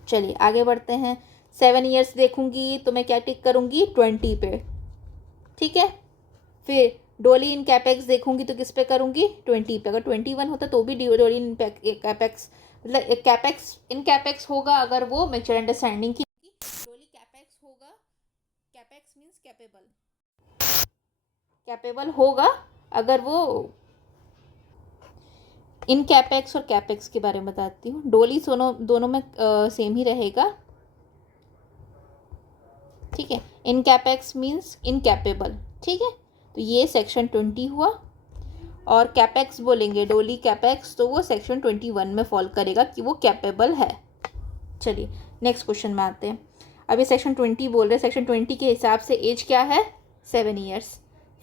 चलिए आगे बढ़ते हैं। 7 years देखूंगी तो मैं क्या टिक करूंगी, 20 पे, ठीक है। फिर डोली इन कैपेक्स देखूंगी तो किस पे करूंगी, 20 पे। अगर 21 होता तो भी डोली इन कैपेक्स, मतलब कैपेक्स इन कैपेक्स होगा अगर वो मैच्योर अंडरस्टैंडिंग की, डोली कैपेक्स होगा, कैपेक्स मीन्स कैपेबल होगा अगर वो इन कैपेक्स, और कैपेक्स के बारे में बताती हूँ, डोली दोनों में सेम ही रहेगा, ठीक है। इन कैपेक्स मीन्स इनकैपेबल, ठीक है। तो ये सेक्शन 20 हुआ। और कैपेक्स बोलेंगे, डोली कैपेक्स, तो वो सेक्शन 21 में फॉल करेगा कि वो कैपेबल है। चलिए नेक्स्ट क्वेश्चन में आते हैं। अभी सेक्शन 20 बोल रहे हैं, सेक्शन 20 के हिसाब से एज क्या है 7 ईयर्स।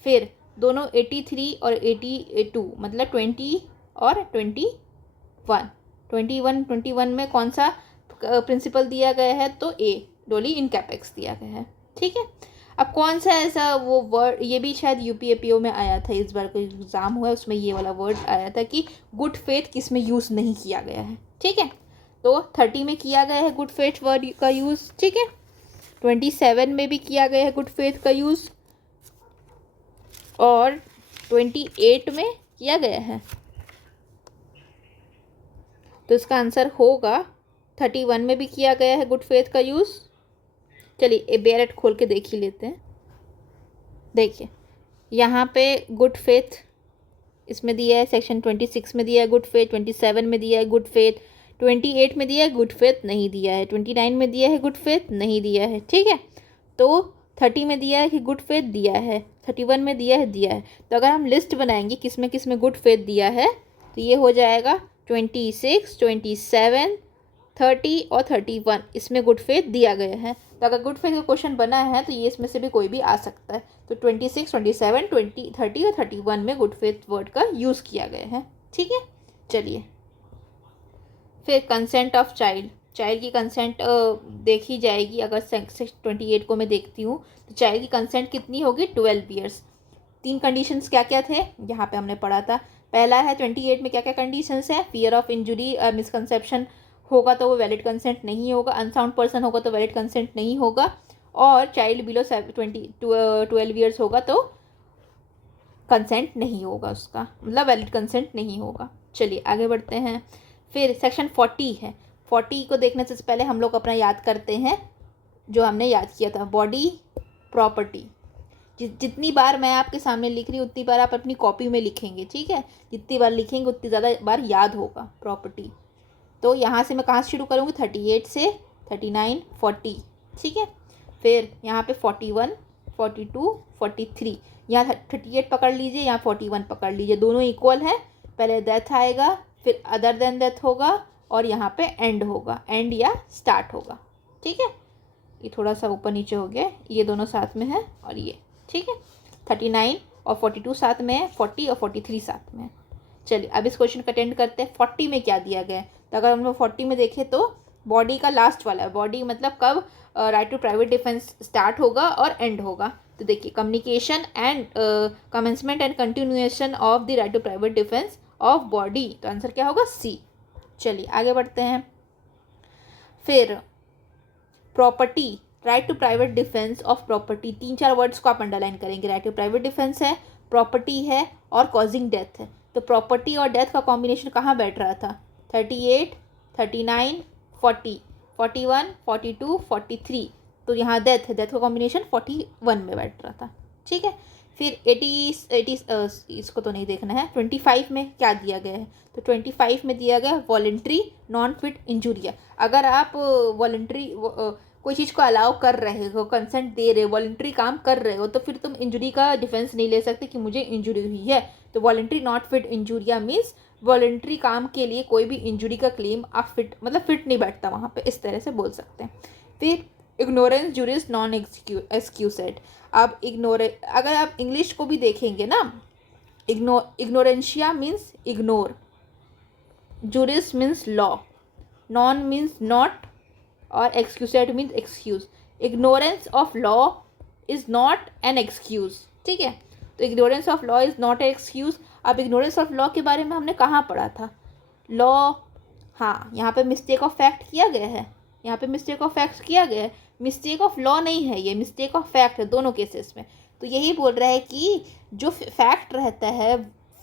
फिर दोनों 83 और 82 मतलब 20 और 21 में कौन सा प्रिंसिपल दिया गया है, तो ए डोली इन कैपेक्स दिया गया है। ठीक है, अब कौन सा ऐसा वो वर्ड, ये भी शायद यूपीएपीओ में आया था, इस बार कोई एग्जाम हुआ है उसमें ये वाला वर्ड आया था कि गुड फेथ किस में यूज़ नहीं किया गया है। ठीक है, तो 30 में किया गया है गुड फेथ वर्ड का यूज़। ठीक है, 27 में भी किया गया है गुड फेथ का यूज़ और 28 में किया गया है। तो इसका आंसर होगा 31 में भी किया गया है गुड फेथ का यूज़। चलिए बेरेट खोल के देख ही लेते हैं। देखिए यहाँ पे गुड फेथ इसमें दिया है, सेक्शन 26 में दिया है गुड फेथ, 27 में दिया है गुड फेथ, 28 में दिया है गुड फेथ नहीं दिया है, 29 में दिया है गुड फेथ नहीं दिया है। ठीक है, तो 30 में दिया है कि गुड फेथ दिया है, 31 में दिया है। तो अगर हम लिस्ट बनाएंगे किस में गुड फेथ दिया है तो ये हो जाएगा 26, 27, 30 और 31 इसमें गुड फेथ दिया गया है। तो अगर गुड फेथ का क्वेश्चन बना है तो ये इसमें से भी कोई भी आ सकता है। तो 26, 27, 20, 30 और 31 में गुड फेथ वर्ड का यूज़ किया गया है। ठीक है, चलिए फिर कंसेंट ऑफ चाइल्ड की कंसेंट देखी जाएगी। अगर सेक्शन 28 को मैं देखती हूँ तो चाइल्ड की कंसेंट कितनी होगी 12 ईयर्स। 3 कंडीशंस क्या क्या थे यहाँ पे हमने पढ़ा था। पहला है 28 में क्या क्या कंडीशंस है, फियर ऑफ इंजुरी मिसकंसेप्शन होगा तो वो वैलिड कंसेंट नहीं होगा, अनसाउंड पर्सन होगा तो वैलिड कंसेंट नहीं होगा, और चाइल्ड बिलो 12 ईयर्स होगा तो कंसेंट नहीं होगा, उसका मतलब वैलिड कंसेंट नहीं होगा। चलिए आगे बढ़ते हैं। फिर सेक्शन 40 है। 40 को देखने से पहले हम लोग अपना याद करते हैं जो हमने याद किया था, बॉडी प्रॉपर्टी। जितनी बार मैं आपके सामने लिख रही हूँ उतनी बार आप अपनी कॉपी में लिखेंगे। ठीक है, जितनी बार लिखेंगे उतनी ज़्यादा बार याद होगा प्रॉपर्टी। तो यहाँ से मैं कहाँ से शुरू करूँगी 38 से 39, 40। ठीक है, फिर यहाँ पे 41, 42, 43, यहाँ 38 पकड़ लीजिए, यहाँ 41 पकड़ लीजिए, दोनों इक्वल है। पहले डेथ आएगा, फिर अदर देन डेथ होगा, और यहाँ पे एंड होगा, एंड या स्टार्ट होगा। ठीक है, ये थोड़ा सा ऊपर नीचे हो गया, ये दोनों साथ में है और ये। ठीक है, 39 और 42 साथ में है, 40 और 43 साथ में है। चलिए अब इस क्वेश्चन का अटेंड करते हैं। 40 में क्या दिया गया है, तो अगर हम लोग 40 में देखें तो बॉडी का लास्ट वाला है। बॉडी मतलब कब right to private defence start होगा और एंड होगा। तो देखिए communication and commencement and continuation of the right to private defence of body, तो आंसर क्या होगा सी। चलिए आगे बढ़ते हैं। फिर property, right to private defence of property, 3-4 words को आप अंडरलाइन करेंगे। राइट टू प्राइवेट डिफेंस है, प्रॉपर्टी है और कॉजिंग डेथ है। तो प्रॉपर्टी और डेथ का कॉम्बिनेशन कहाँ बैठ रहा था, 38, 39, 40, 41, 42, 43। तो यहाँ डेथ है, डेथ का कॉम्बिनेशन 41 में बैठ रहा था। ठीक है, फिर 80 इसको तो नहीं देखना है। 25 में क्या दिया गया है, तो 25 में दिया गया वॉलेंट्री नॉन फिट इंजुरिया। अगर आप वॉलेंट्री कोई चीज़ को अलाउ कर रहे हो, कंसेंट दे रहे हो, वॉलेंट्री काम कर रहे हो, तो फिर तुम इंजुरी का डिफेंस नहीं ले सकते कि मुझे इंजुरी हुई है। तो volenti not fit injuria means voluntary काम के लिए कोई भी इंजुरी का क्लेम आप फिट मतलब फिट नहीं बैठता वहाँ पे, इस तरह से बोल सकते हैं। फिर इग्नोरेंस जुरिस नॉन एक्सक्यूसेड। अब अगर आप इंग्लिश को भी देखेंगे ना, ignorantia means ignore, juris means law, non means not, और excusat means excuse. Ignorance of law is not an excuse. ठीक है, तो ignorance of law is not an excuse. अब इग्नोरेंस ऑफ लॉ के बारे में हमने कहाँ पढ़ा था, लॉ, हाँ यहाँ पे मिस्टेक ऑफ फैक्ट किया गया है, यहाँ पे मिस्टेक ऑफ फैक्ट किया गया है, मिस्टेक ऑफ लॉ नहीं है, ये मिस्टेक ऑफ फैक्ट है दोनों केसेस में। तो यही बोल रहा है कि जो फैक्ट रहता है,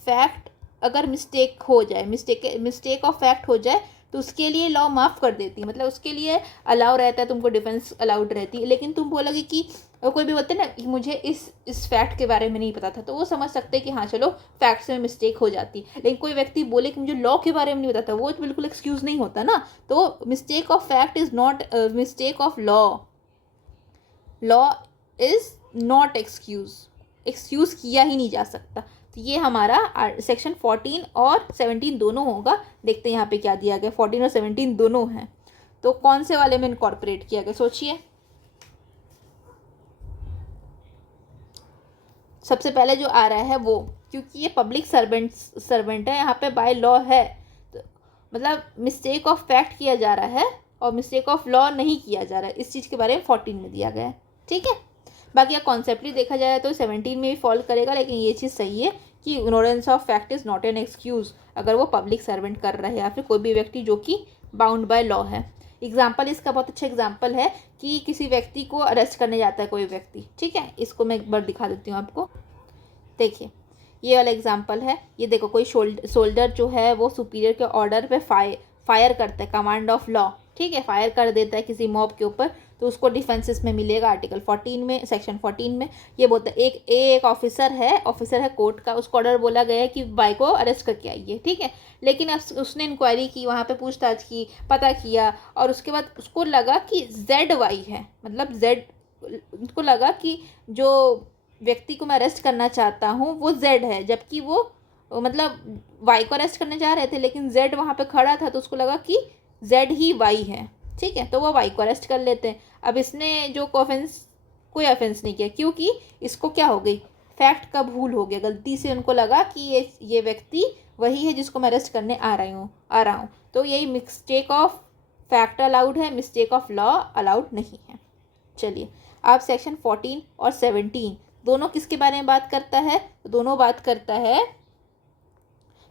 फैक्ट अगर मिस्टेक हो जाए, मिस्टेक ऑफ फैक्ट हो जाए तो उसके लिए लॉ माफ़ कर देती है, मतलब उसके लिए अलाउ रहता है, तुमको डिफेंस अलाउड रहती है। लेकिन तुम बोलोगे कि कोई भी बोलते हैं ना कि मुझे इस फैक्ट के बारे में नहीं पता था, तो वो समझ सकते हैं कि हाँ चलो फैक्ट्स में मिस्टेक हो जाती है। लेकिन कोई व्यक्ति बोले कि मुझे लॉ के बारे में नहीं पता था, वो बिल्कुल एक्सक्यूज़ नहीं होता ना। तो mistake of fact is not mistake of law, law is not excuse किया ही नहीं जा सकता। तो ये हमारा सेक्शन 14 और 17 दोनों होगा। देखते हैं यहाँ पे क्या दिया गया, 14 और 17 दोनों हैं, तो कौन से वाले में इनकॉर्पोरेट किया गया, सोचिए। सबसे पहले जो आ रहा है वो, क्योंकि ये पब्लिक सर्वेंट है, यहाँ पे बाय लॉ है, तो मतलब मिस्टेक ऑफ फैक्ट किया जा रहा है और मिस्टेक ऑफ लॉ नहीं किया जा रहा है, इस चीज़ के बारे में 14 में दिया गया है। ठीक है, बाकी या कॉन्सेप्टली देखा जाए तो 17 में भी फॉल करेगा, लेकिन ये चीज़ सही है कि ignorance of fact is not an excuse, अगर वो पब्लिक सर्वेंट कर रहा है या फिर कोई भी व्यक्ति जो कि बाउंड बाय लॉ है। एग्जाम्पल इसका बहुत अच्छा एग्जाम्पल है कि किसी व्यक्ति को अरेस्ट करने जाता है कोई व्यक्ति, ठीक है, इसको मैं एक बार दिखा देती हूँ आपको। देखिए ये वाला एग्जाम्पल है, ये देखो कोई सोल्जर जो है वो सुपीरियर के ऑर्डर पे फायर करता है, कमांड ऑफ लॉ, ठीक है, फायर कर देता है किसी मॉब के ऊपर, तो उसको डिफेंसेस में मिलेगा आर्टिकल 14 में, सेक्शन 14 में। ये बोलता है एक ऑफिसर है कोर्ट का, उसको ऑर्डर बोला गया है कि बाई को अरेस्ट करके आइए, ठीक है, लेकिन उसने इंक्वायरी की, वहाँ पे पूछताछ की, पता किया, और उसके बाद उसको लगा कि ZY है, मतलब उसको लगा कि जो व्यक्ति को मैं अरेस्ट करना चाहता हूँ वो Z है, जबकि वो मतलब Y को अरेस्ट करने जा रहे थे, लेकिन Z वहाँ पे खड़ा था, तो उसको लगा कि Z ही Y है, ठीक है, तो वो Y को अरेस्ट कर लेते हैं। अब इसने जो कोई ऑफेंस नहीं किया, क्योंकि इसको क्या हो गई, फैक्ट का भूल हो गया, गलती से उनको लगा कि ये व्यक्ति वही है जिसको मैं अरेस्ट करने आ रहा हूँ, तो यही मिस्टेक ऑफ फैक्ट अलाउड है, मिस्टेक ऑफ लॉ अलाउड नहीं है। चलिए आप सेक्शन 14 और 17 दोनों किसके बारे में बात करता है, तो दोनों बात करता है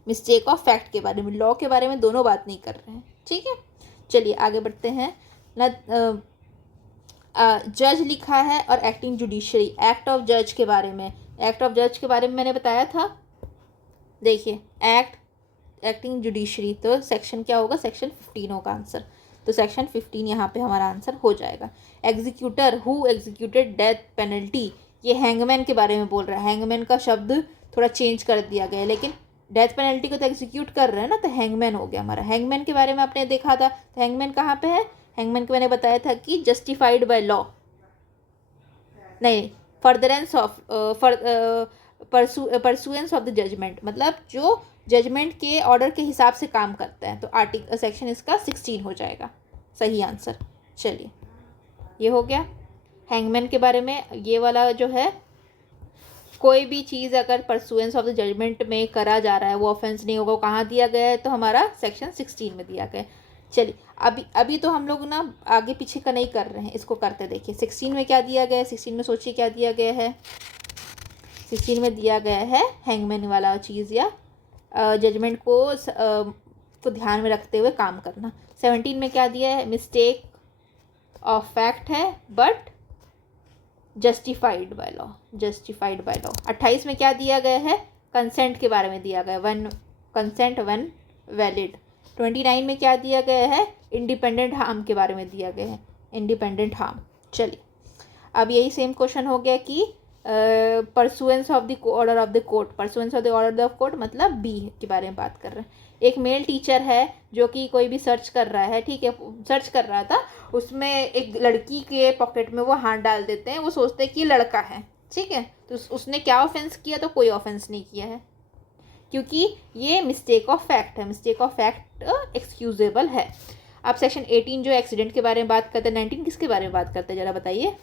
मिस्टेक ऑफ फैक्ट के बारे में, लॉ के बारे में दोनों बात नहीं कर रहे हैं, ठीक है। चलिए आगे बढ़ते हैं ना। जज लिखा है और एक्टिंग जुडिशरी, एक्ट ऑफ जज के बारे में, एक्ट ऑफ जज के बारे में मैंने बताया था। देखिए एक्टिंग जुडिशरी, तो सेक्शन क्या होगा, सेक्शन 15 होगा आंसर, तो सेक्शन 15 यहाँ पे हमारा आंसर हो जाएगा। Executor who executed death penalty, ये हैंगमैन के बारे में बोल रहा है, हैंगमैन का शब्द थोड़ा चेंज कर दिया गया है, लेकिन डेथ पेनल्टी को तो एग्जीक्यूट कर रहे हैं ना, तो हैंगमैन हो गया हमारा। हैंगमैन के बारे में आपने देखा था, तो हैंगमैन कहाँ पे है, हैंगमैन को मैंने बताया था कि जस्टिफाइड बाय लॉ, नहीं, furtherance of pursuance of the judgement, मतलब जो जजमेंट के ऑर्डर के हिसाब से काम करता है, तो आर्टिकल सेक्शन इसका 16 हो जाएगा, सही आंसर। चलिए ये हो गया हैंगमैन के बारे में। ये वाला जो है, कोई भी चीज़ अगर परसुएंस ऑफ द जजमेंट में करा जा रहा है वो ऑफेंस नहीं होगा, वो कहाँ दिया गया है, तो हमारा सेक्शन 16 में दिया गया है। चलिए अभी तो हम लोग ना आगे पीछे का नहीं कर रहे हैं, इसको करते देखिए 16 में क्या दिया गया है। 16 में सोचिए क्या दिया गया है, 16 में दिया गया है हैंगमैन वाला चीज़ या जजमेंट को ध्यान में रखते हुए काम करना। 17 में क्या दिया है, मिस्टेक ऑफ फैक्ट है but justified by law, justified by law. 28 में क्या दिया गया है, कंसेंट के बारे में दिया गया है, वन कंसेंट वन वैलिड। 29 में क्या दिया गया है, इंडिपेंडेंट हार्म के बारे में दिया गया है, इंडिपेंडेंट हार्म। चलिए अब यही सेम क्वेश्चन हो गया कि pursuance of the order of the court, pursuance of the order of court मतलब बी के बारे में बात कर रहे हैं। एक मेल टीचर है जो कि कोई भी सर्च कर रहा है, ठीक है, सर्च कर रहा था, उसमें एक लड़की के पॉकेट में वो हाथ डाल देते हैं, वो सोचते हैं कि लड़का है, ठीक है, तो उसने क्या ऑफेंस किया, तो कोई ऑफेंस नहीं किया है, क्योंकि ये मिस्टेक ऑफ फैक्ट है, मिस्टेक ऑफ फैक्ट एक्सक्यूजेबल है। अब सेक्शन 18 जो एक्सीडेंट के बारे में बात करते हैं, 19 किसके बारे में बात करते हैं जरा बताइए,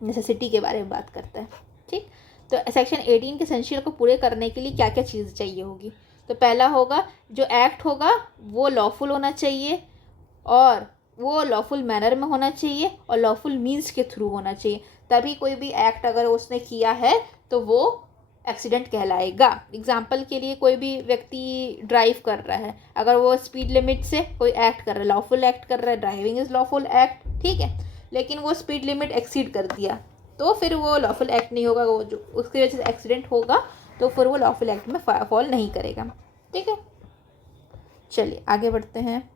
नेसेसिटी के बारे में बात करता है, ठीक। तो सेक्शन 18 के एसेंशियल को पूरे करने के लिए क्या क्या चीज़ चाहिए होगी, तो पहला होगा जो एक्ट होगा वो लॉफुल होना चाहिए, और वो लॉफुल मैनर में होना चाहिए, और लॉफुल मीन्स के थ्रू होना चाहिए, तभी कोई भी एक्ट अगर उसने किया है तो वो एक्सीडेंट कहलाएगा। एग्जाम्पल के लिए कोई भी व्यक्ति ड्राइव कर रहा है, अगर वो स्पीड लिमिट से कोई एक्ट कर रहा है, लॉफुल एक्ट कर रहा है, ड्राइविंग इज़ लॉफुल एक्ट, ठीक है, लेकिन वो स्पीड लिमिट एक्सीड कर दिया तो फिर वो लॉफुल एक्ट नहीं होगा, वो जो उसकी वजह से एक्सीडेंट होगा तो फिर वो लॉफुल एक्ट में फॉल नहीं करेगा, ठीक है। चलिए आगे बढ़ते हैं।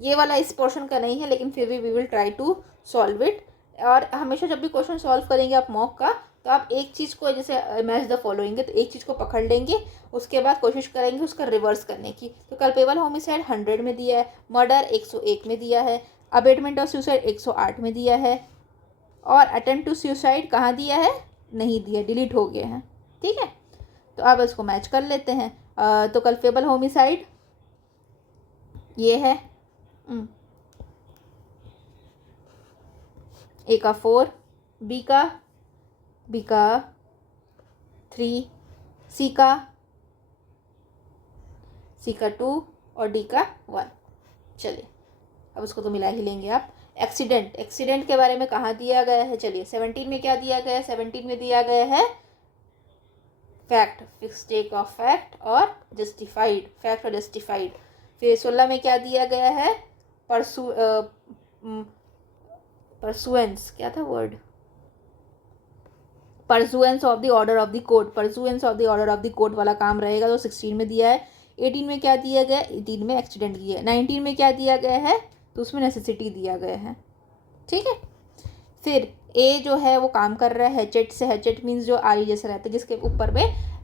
ये वाला इस पोर्शन का नहीं है, लेकिन फिर भी we will try to solve it. और हमेशा जब भी क्वेश्चन सॉल्व करेंगे आप मॉक का, तो आप एक चीज़ को जैसे मैच द फॉलोइंग है, तो एक चीज़ को पकड़ लेंगे, उसके बाद कोशिश करेंगे उसका रिवर्स करने की। तो कल्पेबल होमिसाइड 100 में दिया है, मर्डर 101 में दिया है, अबेटमेंट ऑफ सुसाइड 108 में दिया है, और अटेम्प्ट टू सुसाइड कहाँ दिया है, नहीं दिए, डिलीट हो गए हैं। ठीक है, तो अब इसको मैच कर लेते हैं। तो कल्पेबल होमिसाइड ये है, ए का 4, बी का 3, सी का 2 और डी का 1। चलिए अब उसको तो मिला ही लेंगे आप। एक्सीडेंट के बारे में कहाँ दिया गया है? चलिए 17 में क्या दिया गया है? 17 में दिया गया है fact, fix take of fact और जस्टिफाइड, फैक्ट और जस्टिफाइड। फिर 16 में क्या दिया गया है? परसुएंस, क्या था word? Pursuance of the order of the court, pursuance of the order of the court वाला काम रहेगा, तो 16 में दिया है। 18 में क्या दिया गया? 18 में एक्सीडेंट दिया है। 19 में क्या दिया गया है? तो उसमें नेसेसिटी दिया गया है। ठीक है, फिर ए जो है वो काम कर रहा है हैचेट से। हैचेट मीन्स जो आरी जैसा रहता है, जिसके ऊपर में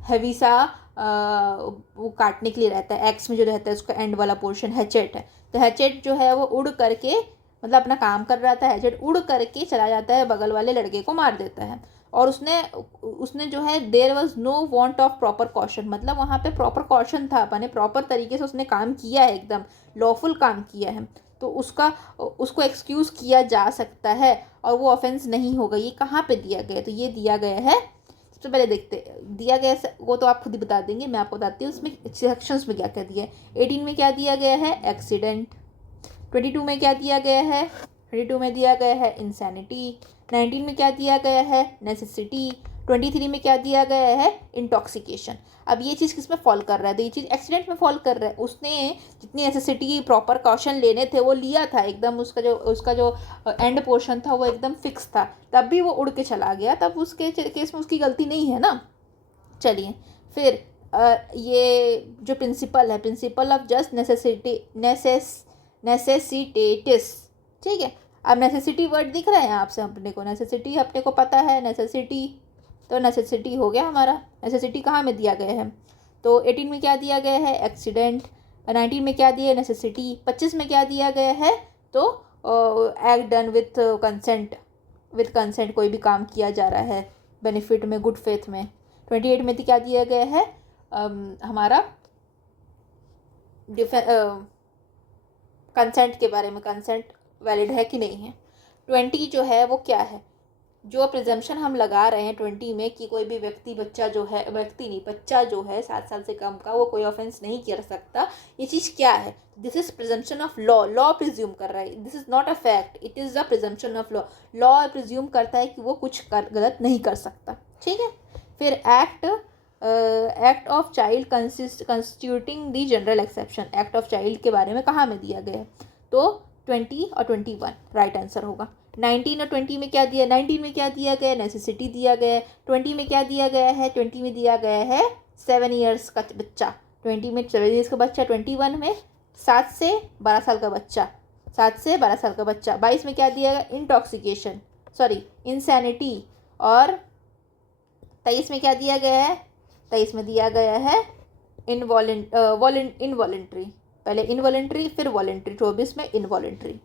हैवी सा वो काटने के लिए रहता है, एक्स में जो रहता है उसका एंड वाला पोर्शन हैचेट है। तो हैचेट जो है वो उड़ करके, मतलब अपना काम कर रहा था, हैचेट उड़ करके चला जाता है, बगल वाले लड़के को मार देता है। और उसने जो है there was no want of proper caution, मतलब वहाँ पे प्रॉपर कॉशन था, अपने प्रॉपर तरीके से उसने काम किया है, एकदम लॉफुल काम किया है, तो उसको एक्सक्यूज़ किया जा सकता है और वो ऑफेंस नहीं होगा। ये कहाँ पे दिया गया? तो ये दिया गया है, सबसे पहले देखते दिया गया वो तो आप खुद ही बता देंगे, मैं आपको बताती हूँ उसमें सेक्शंस में क्या क्या दिया है। 18 में क्या दिया गया है? एक्सीडेंट। 22 में क्या दिया गया है? 22 में दिया गया है इंसैनिटी। 19 में क्या दिया गया है? नेसेसिटी। 23 में क्या दिया गया है? इंटॉक्सिकेशन। अब ये चीज़ किस में फॉल कर रहा है? तो ये चीज़ एक्सीडेंट में फॉल कर रहा है। उसने जितनी नेसेसिटी प्रॉपर कॉशन लेने थे वो लिया था, एकदम उसका जो एंड पोर्शन था वो एकदम फिक्स था, तब भी वो उड़ के चला गया, तब उसके केस में उसकी गलती नहीं है ना। चलिए फिर ये जो प्रिंसिपल है, प्रिंसिपल ऑफ जस्ट नेसेसिटेटिस। ठीक है, अब नेसेसिटी वर्ड दिख रहा है आपसे, अपने को नेसेसिटी अपने को पता है, नेसेसिटी तो नेसेसिटी हो गया हमारा। नेसेसिटी कहाँ में दिया गया है? तो 18 में क्या दिया गया है? एक्सीडेंट। 19 में क्या दिया है? नेसेसिटी। 25 में क्या दिया गया है? तो एक्ट डन विथ कंसेंट, कोई भी काम किया जा रहा है बेनिफिट में, गुड फेथ में। 28 में क्या दिया गया है? हमारा कंसेंट के बारे में, कंसेंट वैलिड है कि नहीं है। 20 जो है वो क्या है? जो प्रिजम्पशन हम लगा रहे हैं 20 में कि कोई भी बच्चा जो है 7 साल से कम का, वो कोई ऑफेंस नहीं कर सकता, ये चीज़ क्या है? This is presumption of law presume कर रहा है, this is not a fact, it is the presumption of law presume करता है कि वो कुछ गलत नहीं कर सकता। ठीक है, फिर act of child constituting the general exception, act of child के बारे में कहाँ में दिया गया है? तो 20 और 21 राइट आंसर होगा। 19 और 20 में क्या दिया? 19 में क्या दिया गया? नेसेसिटी दिया गया है। 20 में क्या दिया गया है? 20 में दिया गया है 7 ईयर्स का बच्चा, 20 में 7 ईयर्स का बच्चा। 21 में 7 से 12 साल का बच्चा, 7 से 12 साल का बच्चा। 22 में क्या दिया गया? Intoxication, sorry insanity. और 23 में क्या दिया गया है? 23 में दिया गया है इनवॉलेंट्री, पहले इनवॉलेंट्री फिर वॉलेंट्री। 24 में इनवॉलेंट्री,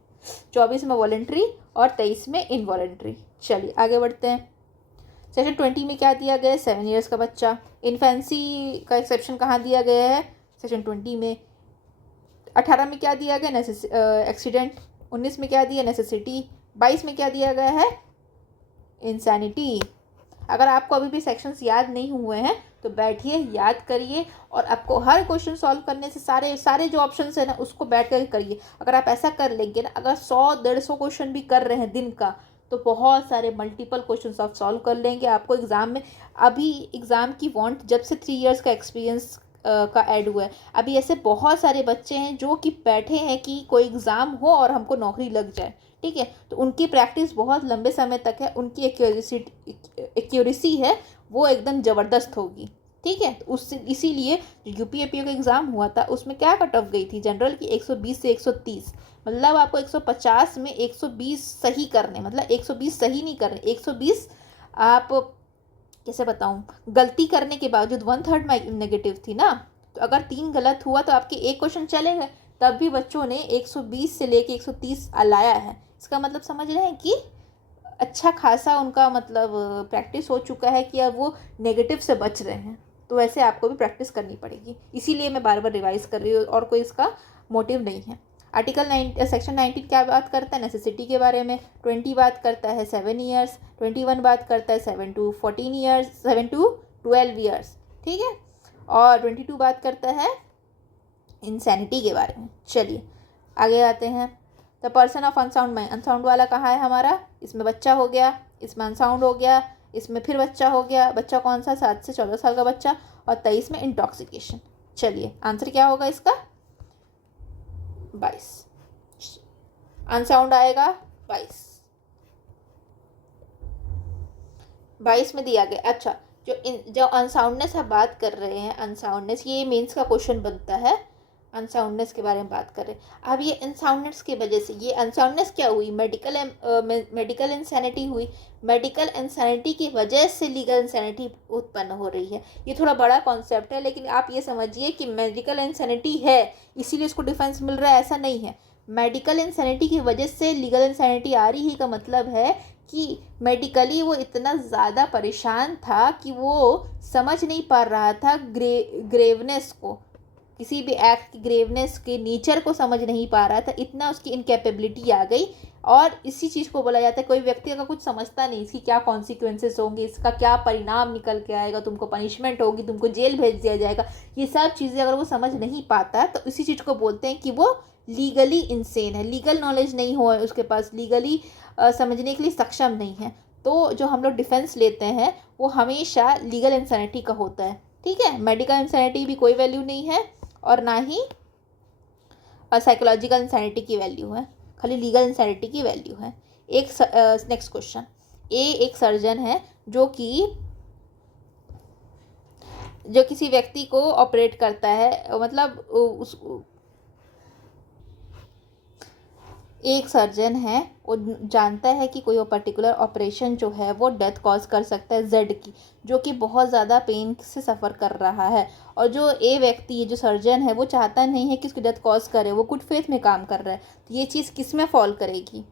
24 में वॉलेंट्री और 23 में इनवॉलेंट्री। चलिए आगे बढ़ते हैं। सेक्शन 20 में क्या दिया गया है? 7 ईयर्स का बच्चा। इन्फेंसी का एक्सेप्शन कहाँ दिया गया है? सेक्शन 20 में। 18 में क्या दिया गया? एक्सीडेंट। 19 में क्या दिया? नेसेसिटी। 22 में क्या दिया गया है? इंसैनिटी। अगर आपको अभी भी सेक्शंस याद नहीं हुए हैं तो बैठिए, याद करिए, और आपको हर क्वेश्चन सॉल्व करने से सारे जो ऑप्शंस है ना उसको बैठ कर करिए। अगर आप ऐसा कर लेंगे ना, अगर 100-150 क्वेश्चन भी कर रहे हैं दिन का, तो बहुत सारे मल्टीपल क्वेश्चन आप सॉल्व कर लेंगे। आपको एग्ज़ाम में, अभी एग्ज़ाम की वांट जब से 3 इयर्स का एक्सपीरियंस का ऐड हुआ है, अभी ऐसे बहुत सारे बच्चे हैं जो कि बैठे हैं कि कोई एग्ज़ाम हो और हमको नौकरी लग जाए। ठीक है, तो उनकी प्रैक्टिस बहुत लंबे समय तक है, उनकी एक्यूरेसी है वो एकदम ज़बरदस्त होगी। ठीक है, तो उससे इसीलिए जो यूपीएपीओ का एग्ज़ाम हुआ था उसमें क्या कट ऑफ गई थी जनरल की? 120 से 130, मतलब आपको 150 में 120 सही करने, मतलब 120 सही नहीं करने, 120 आप कैसे बताऊँ, गलती करने के बावजूद 1/3 नेगेटिव थी ना, तो अगर 3 गलत हुआ तो आपके एक क्वेश्चन चले गए, तब भी बच्चों ने 120 से लेके 130 लाया है। इसका मतलब समझ रहे हैं कि अच्छा खासा उनका मतलब प्रैक्टिस हो चुका है कि अब वो नेगेटिव से बच रहे हैं, तो वैसे आपको भी प्रैक्टिस करनी पड़ेगी। इसीलिए मैं बार बार रिवाइज कर रही हूँ और कोई इसका मोटिव नहीं है। आर्टिकल 9 सेक्शन 19 क्या बात करता है? नेसेसिटी के बारे में। 20 बात करता है 7 ईयर्स। 21 बात करता है 7 to 14 ईयर्स, 7 to 12 ईयर्स, ठीक है। और 22 बात करता है इंसैनिटी के बारे में। चलिए आगे आते हैं। The person of unsound mind, unsound वाला कहाँ है हमारा? इसमें बच्चा हो गया, इसमें अनसाउंड हो गया, इसमें फिर बच्चा हो गया। बच्चा कौन सा? 7 से 14 साल का बच्चा। और 23 में इंटॉक्सिकेशन। चलिए आंसर क्या होगा इसका? 22। अनसाउंड आएगा 22 में दिया गया। अच्छा, जो अनसाउंडनेस हम बात कर रहे हैं, अनसाउंडनेस, ये मेंस का क्वेश्चन बनता है। अनसाउंडनेस के बारे में बात कर रहे हैं। अब ये अनसाउंडनेस की वजह से, ये अनसाउंडनेस क्या हुई? मेडिकल इंसैनिटी हुई। मेडिकल इंसैनिटी की वजह से लीगल इंसैनिटी उत्पन्न हो रही है। ये थोड़ा बड़ा कॉन्सेप्ट है, लेकिन आप ये समझिए कि मेडिकल इंसैनिटी है इसीलिए उसको डिफेंस मिल रहा है, ऐसा नहीं है। मेडिकल इंसैनिटी की वजह से लीगल इंसैनिटी आ रही है का मतलब है कि मेडिकली वो इतना ज़्यादा परेशान था कि वो समझ नहीं पा रहा था ग्रेवनेस को, किसी भी एक्ट की ग्रेवनेस के नेचर को समझ नहीं पा रहा था। इतना उसकी इनकेपेबिलिटी आ गई। और इसी चीज़ को बोला जाता है, कोई व्यक्ति अगर कुछ समझता नहीं इसकी क्या कॉन्सिक्वेंसेस होंगे, इसका क्या परिणाम निकल के आएगा, तुमको पनिशमेंट होगी, तुमको जेल भेज दिया जाएगा, ये सब चीज़ें अगर वो समझ नहीं पाता तो इसी चीज़ को बोलते हैं कि वो लीगली इंसेन है। लीगल नॉलेज नहीं हो उसके पास, लीगली समझने के लिए सक्षम नहीं है। तो जो हम लोग डिफेंस लेते हैं वो हमेशा लीगल इंसैनिटी का होता है, ठीक है। मेडिकल इंसैनिटी भी कोई वैल्यू नहीं है और ना ही साइकोलॉजिकल इंसैनिटी की वैल्यू है, खाली लीगल इंसैनिटी की वैल्यू है। एक नेक्स्ट क्वेश्चन। एक सर्जन है जो किसी व्यक्ति को ऑपरेट करता है, मतलब उस एक सर्जन है, वो जानता है कि कोई पर्टिकुलर ऑपरेशन जो है वो डेथ कॉज कर सकता है जेड की, जो कि बहुत ज़्यादा पेन से सफ़र कर रहा है। और जो ए व्यक्ति है, जो सर्जन है, वो चाहता नहीं है कि उसकी डेथ कॉज करे, वो गुड फेथ में काम कर रहा है। तो ये चीज़ किस में फॉल करेगी?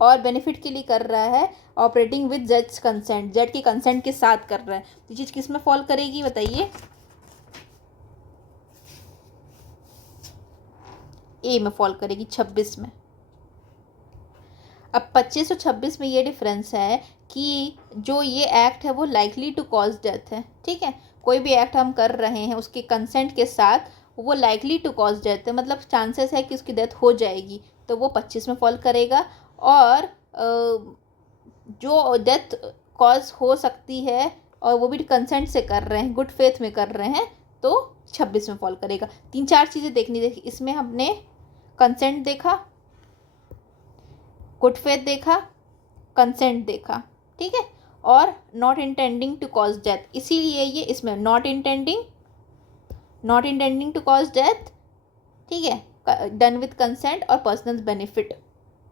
और बेनिफिट के लिए कर रहा है, operating with Jades consent, Z के कंसेंट के साथ कर रहा है। तो ये चीज़ किस में फॉल करेगी बताइए? ए में फॉल करेगी, 26 में। अब 25 और 26 में ये डिफरेंस है कि जो ये एक्ट है वो लाइकली टू कॉज डेथ है, ठीक है। कोई भी एक्ट हम कर रहे हैं उसके कंसेंट के साथ, वो लाइकली टू कॉज डेथ है, मतलब चांसेस है कि उसकी डेथ हो जाएगी, तो वो 25 में फॉल करेगा। और जो डेथ कॉज हो सकती है और वो भी कंसेंट से कर रहे हैं, गुड फेथ में कर रहे हैं, तो 26 में फॉल करेगा। 3-4 चीज़ें देखनी देखी इसमें। हमने कंसेंट देखा, गुड फेथ देखा, कंसेंट देखा, ठीक है, और not intending to cause death, इसीलिए ये इसमें not intending to cause death, ठीक है, डन विद कंसेंट और पर्सनल बेनिफिट,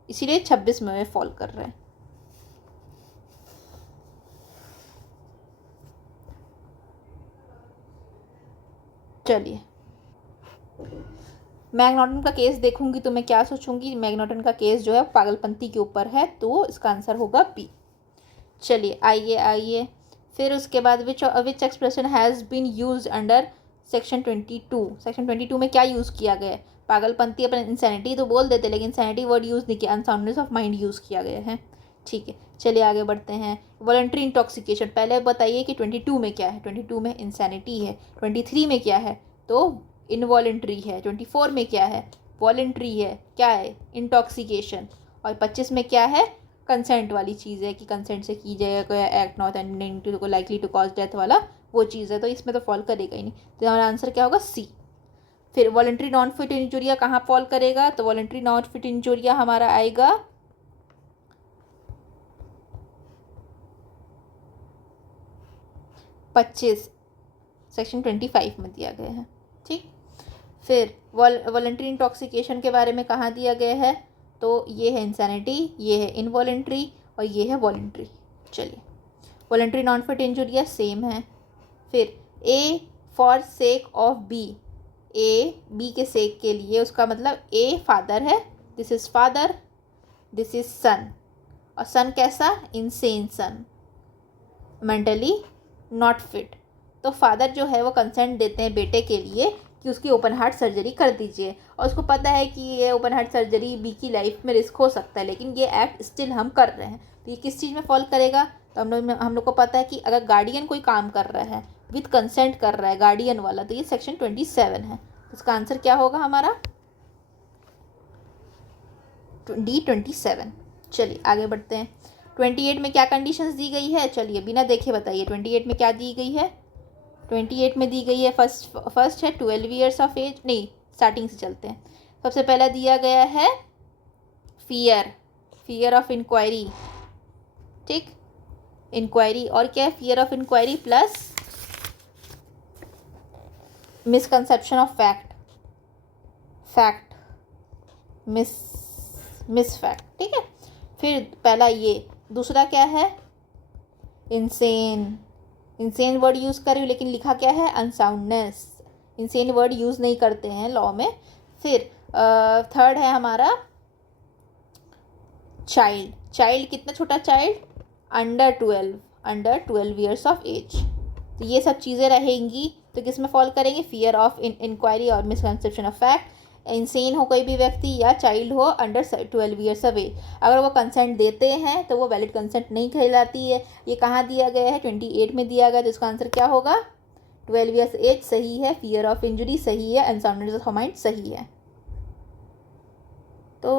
इसीलिए 26 में फॉल कर रहे हैं। चलिए, मैकनॉटन का केस देखूंगी तो मैं क्या सोचूंगी? मैकनॉटन का केस जो है पागलपंती के ऊपर है, तो इसका आंसर होगा बी। चलिए आइए फिर उसके बाद which expression has been use under section 22। Section 22 में क्या यूज़ किया गया है? पागलपंती अपने इंसैनिटी तो बोल देते, लेकिन इंसैनिटी वर्ड यूज़ नहीं किया, अनसाउंडनेस ऑफ माइंड यूज़ किया गया है, ठीक है। चलिए आगे बढ़ते हैं। वॉलंटरी इंटॉक्सिकेशन, पहले बताइए कि 22 में क्या है? 22 में इंसैनिटी है। 23 में क्या है? तो इनवॉलेंट्री है। 24 में क्या है? वॉलेंट्री है। क्या है? इंटॉक्सिकेशन। और 25 में क्या है? कंसेंट वाली चीज़ है कि कंसेंट से की जाएगा कोई act not ending to likely to cause death वाला, वो चीज़ है, तो इसमें तो फॉल करेगा ही नहीं। तो हमारा आंसर क्या होगा? सी। फिर वॉलंटरी नॉन फिट इंजूरिया कहाँ फॉल करेगा? तो वॉलंटरी नॉन फिट इंजूरिया हमारा आएगा 25, सेक्शन 25 में दिया गया है, ठीक। फिर वॉलंटरी इंटॉक्सिकेशन के बारे में कहाँ दिया गया है? तो ये है इंसैनिटी, ये है इनवॉलेंट्री और ये है वॉलंटरी। चलिए, voluntary non fit injuria same है। फिर A for sake of B, A B के सेक के लिए, उसका मतलब ए फादर है, this is father, this is son, और सन कैसा, insane son, mentally not fit. तो फादर जो है वो कंसेंट देते हैं बेटे के लिए कि उसकी ओपन हार्ट सर्जरी कर दीजिए, और उसको पता है कि ये ओपन हार्ट सर्जरी बी की लाइफ में रिस्क हो सकता है, लेकिन ये एक्ट स्टिल हम कर रहे हैं। तो ये किस चीज़ में फॉल करेगा, तो हम लोग को पता है कि अगर गार्डियन कोई काम कर रहा है विथ कंसेंट कर रहा है गार्डियन वाला, तो ये सेक्शन 27 है। इसका आंसर क्या होगा हमारा, D27। चलिए आगे बढ़ते हैं। 28 में क्या कंडीशंस दी गई है, चलिए बिना देखे बताइए 28 में क्या दी गई है। 28 में दी गई है फर्स्ट है 12 ईयर्स ऑफ एज, नहीं स्टार्टिंग से चलते हैं। सबसे पहला दिया गया है फियर ऑफ इंक्वायरी, ठीक, इंक्वायरी, और क्या है, fear of inquiry plus misconception of fact miss fact, ठीक है। फिर पहला ये, दूसरा क्या है, इंसेन वर्ड यूज़ कर रही हूँ लेकिन लिखा क्या है, अनसाउंडनेस, इंसेन वर्ड यूज़ नहीं करते हैं लॉ में। फिर थर्ड है हमारा चाइल्ड कितना छोटा child, under 12 years of age. तो ये सब चीज़ें रहेंगी, तो किस में फॉल करेंगे, फियर ऑफ इंक्वायरी और मिसकंसेप्शन ऑफ फैक्ट। इंसेन हो कोई भी व्यक्ति या चाइल्ड हो अंडर 12 ईयर्स ऑफ एज, अगर वो कंसेंट देते हैं तो वो वैलिड कंसेंट नहीं कहलाती है। ये कहाँ दिया गया है, 28 में दिया गया, तो इसका आंसर क्या होगा, 12 ईयर्स एज सही है, फियर ऑफ इंजुरी सही है, अनसाउंडनेस ऑफ माइंड सही है, तो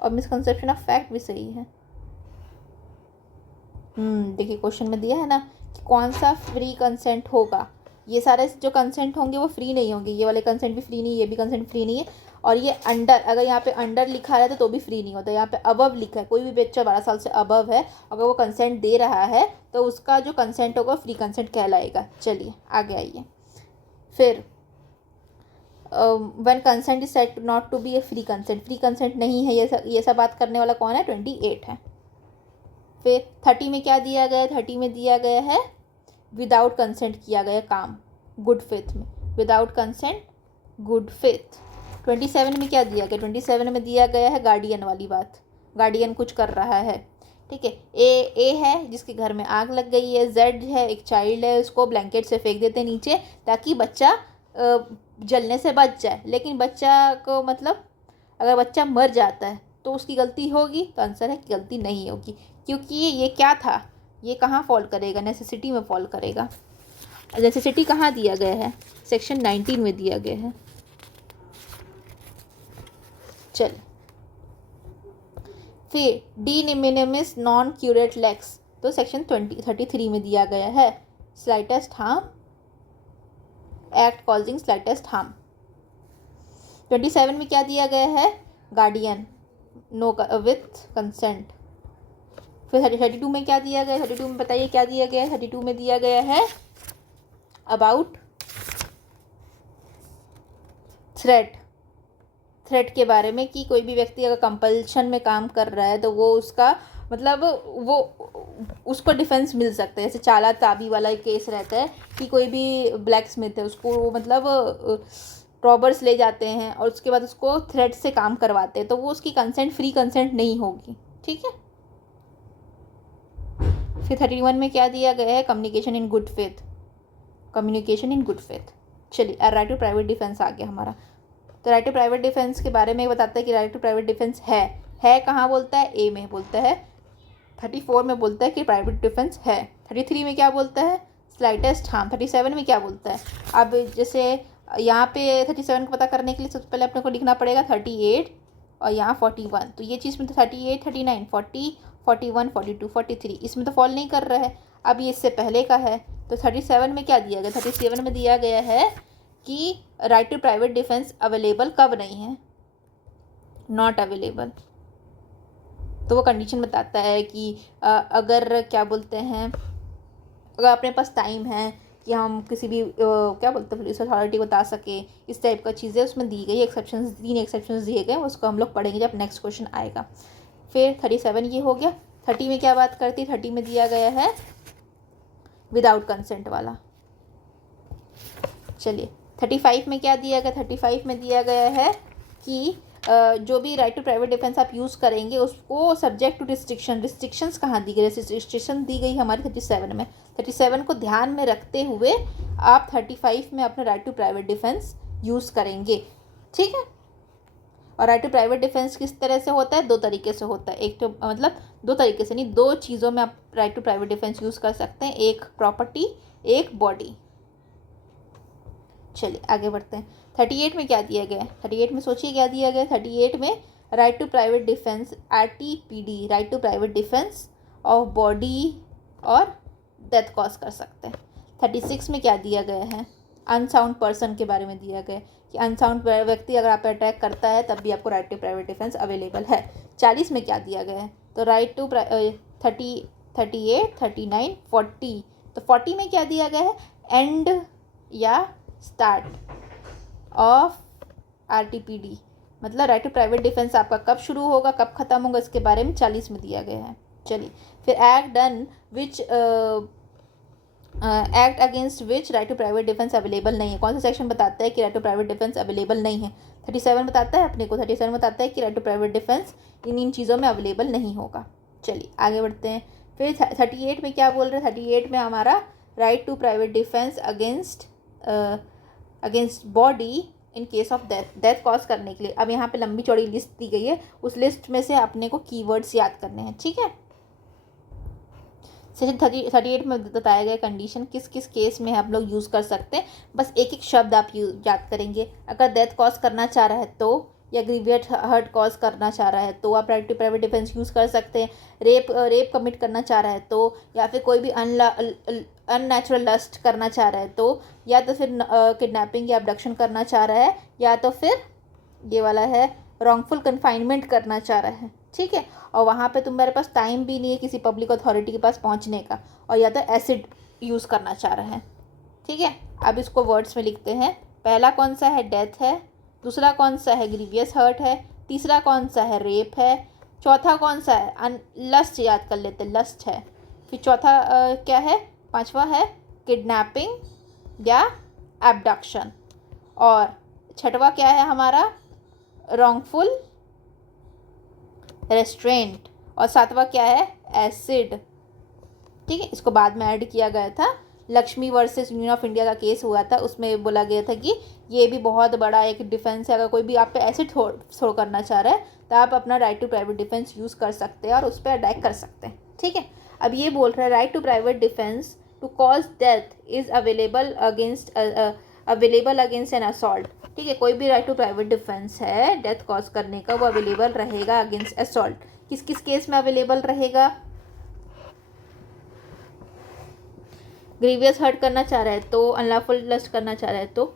और मिसकंसेप्शन ऑफ फैक्ट भी सही है। देखिए क्वेश्चन में दिया है ना कि कौन सा फ्री कंसेंट होगा, ये सारे जो कंसेंट होंगे वो फ्री नहीं होंगे, ये वाले कंसेंट भी फ्री नहीं, ये भी कंसेंट फ्री नहीं है, और ये अंडर, अगर यहाँ पे अंडर लिखा है तो भी फ्री नहीं होता। यहाँ पे अबव लिखा है, कोई भी बच्चा 12 साल से अबव है अगर वो कंसेंट दे रहा है तो उसका जो कंसेंट होगा फ्री कंसेंट कहलाएगा। चलिए आगे आइए। फिर one consent is said not to be a free consent नहीं है, ये सब बात करने वाला कौन है, 28 है। फिर 30 में क्या दिया गया है, 30 में दिया गया है विदाउट कंसेंट किया गया काम, गुड फेथ में, विदाउट कंसेंट गुड फेथ। 27 में क्या दिया गया, 27 में दिया गया है गार्डियन वाली बात, गार्डियन कुछ कर रहा है, ठीक है। ए है जिसके घर में आग लग गई है, जेड है एक चाइल्ड है, उसको ब्लैंकेट से फेंक देते हैं नीचे ताकि बच्चा जलने से बच जाए, लेकिन बच्चा को मतलब अगर बच्चा मर जाता है तो उसकी गलती होगी, तो आंसर है कि गलती नहीं होगी, क्योंकि ये क्या था, ये कहाँ फॉल करेगा, नेसेसिटी में फॉल करेगा। नेसेसिटी कहाँ दिया गया है, सेक्शन 19 में दिया गया है। चल फिर डी मिनिमिस नॉन क्यूरेट लेक्स, तो सेक्शन 33 में दिया गया है, slightest harm, act causing slightest harm. 27 में क्या दिया गया है, गार्डियन नो विथ कंसेंट। फिर 32 में क्या दिया गया, 32 में बताइए क्या दिया गया है, 32 में दिया गया है अबाउट थ्रेट के बारे में, कि कोई भी व्यक्ति अगर कंपल्शन में काम कर रहा है तो वो उसका मतलब वो उसको डिफेंस मिल सकता है। जैसे चाला ताबी वाला एक केस रहता है कि कोई भी ब्लैक स्मिथ है, उसको मतलब रॉबर्स ले जाते हैं और उसके बाद उसको थ्रेट से काम करवाते हैं, तो वो उसकी कंसेंट फ्री कंसेंट नहीं होगी, ठीक है। फिर 31 में क्या दिया गया है, कम्युनिकेशन इन गुड फेथ। चलिए राइट टू प्राइवेट डिफेंस आ गया हमारा। तो राइट टू प्राइवेट डिफेंस के बारे में बताता है कि राइट टू प्राइवेट डिफेंस है कहाँ बोलता है, ए में बोलता है, 34 में बोलता है कि प्राइवेट डिफेंस है, 33 में क्या बोलता है, स्लाइटेस्ट हार्म, 37 में क्या बोलता है। अब जैसे यहाँ पे 37 को पता करने के लिए सबसे पहले अपने को लिखना पड़ेगा 38 और यहाँ 41, तो ये चीज़ में तो 38, 39, 40, 41, 42, 43 इसमें तो फॉल नहीं कर रहा है। अब ये इससे पहले का है, तो 37 में क्या दिया गया, 37 में दिया गया है कि right to private defence available कब नहीं है, नॉट अवेलेबल। तो वो कंडीशन बताता है कि अगर क्या बोलते हैं, अगर अपने पास टाइम है कि हम किसी भी क्या बोलते हैं पुलिस अथॉरिटी को बता सके, इस टाइप का चीज़ें उसमें दी गई, एक्सेप्शंस 3 एक्सेप्शंस दिए गए, उसको हम लोग पढ़ेंगे जब नेक्स्ट क्वेश्चन आएगा। फिर 37 ये हो गया। 30 में क्या बात करती है, 30 में दिया गया है विदाउट कंसेंट वाला। चलिए 35 में क्या दिया गया, 35 में दिया गया है कि जो भी राइट टू प्राइवेट डिफेंस आप यूज़ करेंगे उसको सब्जेक्ट टू रिस्ट्रिक्शंस कहाँ दी गई, रिस्ट्रिक्शन दी गई हमारी 37 में। 37 को ध्यान में रखते हुए आप 35 में अपना right to private defence use करेंगे, ठीक है। और राइट टू प्राइवेट डिफेंस किस तरह से होता है, 2 तरीके से होता है। एक तो मतलब 2 तरीके से नहीं, 2 चीज़ों में आप right to private defence use कर सकते हैं, एक प्रॉपर्टी, एक बॉडी। चलिए आगे बढ़ते हैं। 38 में क्या दिया गया है, 38 में सोचिए क्या दिया गया है। 38 में right to private defence RTPD, right to private defence of body और डेथ कॉज कर सकते हैं। 36 में क्या दिया गया है, अनसाउंड पर्सन के बारे में दिया गया है कि अनसाउंड व्यक्ति अगर आप पे अटैक करता है तब भी आपको right to private defence available है। 40 में क्या दिया गया है, तो राइट टू 38, 39, 40। तो 40 में क्या दिया गया है, एंड या स्टार्ट ऑफ RTPD, मतलब राइट टू प्राइवेट डिफेंस आपका कब शुरू होगा कब खत्म होगा इसके बारे में 40 में दिया गया है। चलिए फिर act done which act against which right to private defence available नहीं है। कौन सा सेक्शन बताता है कि right to private defence available नहीं है, 37 बताता है अपने को। 37 बताता है कि राइट टू प्राइवेट डिफेंस इन चीज़ों में अवेलेबल नहीं होगा। चलिए आगे बढ़ते हैं। फिर 38 में क्या बोल रहे हैं, 38 में हमारा right to private defence against body in case of death cause करने के लिए। अब यहाँ पे लंबी चौड़ी लिस्ट दी गई है, उस लिस्ट में से अपने को कीवर्ड्स याद करने हैं, ठीक है। सेक्शन 38 में बताया गया कंडीशन किस किस केस में आप लोग यूज़ कर सकते हैं, बस एक एक शब्द आप याद करेंगे। अगर डेथ कॉज करना चाह रहा है तो, या ग्रीवियस हर्ट कॉज करना चाह रहा है तो आप right to private defence use कर सकते हैं। रेप कमिट करना चाह रहा है तो, या फिर कोई भी अननेचुरल लस्ट करना चाह रहा है तो, या तो फिर किडनैपिंग या अबडक्शन करना चाह रहा है, या तो फिर ये वाला है रॉन्गफुल कन्फाइनमेंट करना चाह रहा है, ठीक है। और वहाँ पे तुम्हारे पास टाइम भी नहीं है किसी पब्लिक अथॉरिटी के पास पहुँचने का, और या तो एसिड यूज़ करना चाह रहा है, ठीक है। अब इसको वर्ड्स में लिखते हैं। पहला कौन सा है, डेथ है। दूसरा कौन सा है, ग्रीवियस हर्ट है। तीसरा कौन सा है, रेप है। चौथा कौन सा है, लस्ट याद कर लेते, लस्ट है। फिर चौथा क्या है, पांचवा है किडनैपिंग या एब्डक्शन। और छठवा क्या है हमारा, रॉन्गफुल रेस्ट्रेंट। और सातवां क्या है, एसिड, ठीक है। इसको बाद में ऐड किया गया था, Lakshmi versus union of India का केस हुआ था, उसमें बोला गया था कि ये भी बहुत बड़ा एक डिफेंस है। अगर कोई भी आप पे एसिड थ्रो करना चाह रहा है तो आप अपना right to private defence use कर सकते हैं और उस पर अटैक कर सकते हैं, ठीक है। अब ये बोल रहा है right to private defence to cause death is available against an assault, ठीक है। कोई भी राइट टू प्राइवेट डिफेंस है डेथ कॉज करने का, वो अवेलेबल रहेगा अगेंस्ट असॉल्ट। किस किस केस में अवेलेबल रहेगा, ग्रीवियस हर्ट करना चाह रहा है तो, अनलॉफुल लस्ट करना चाह रहा है तो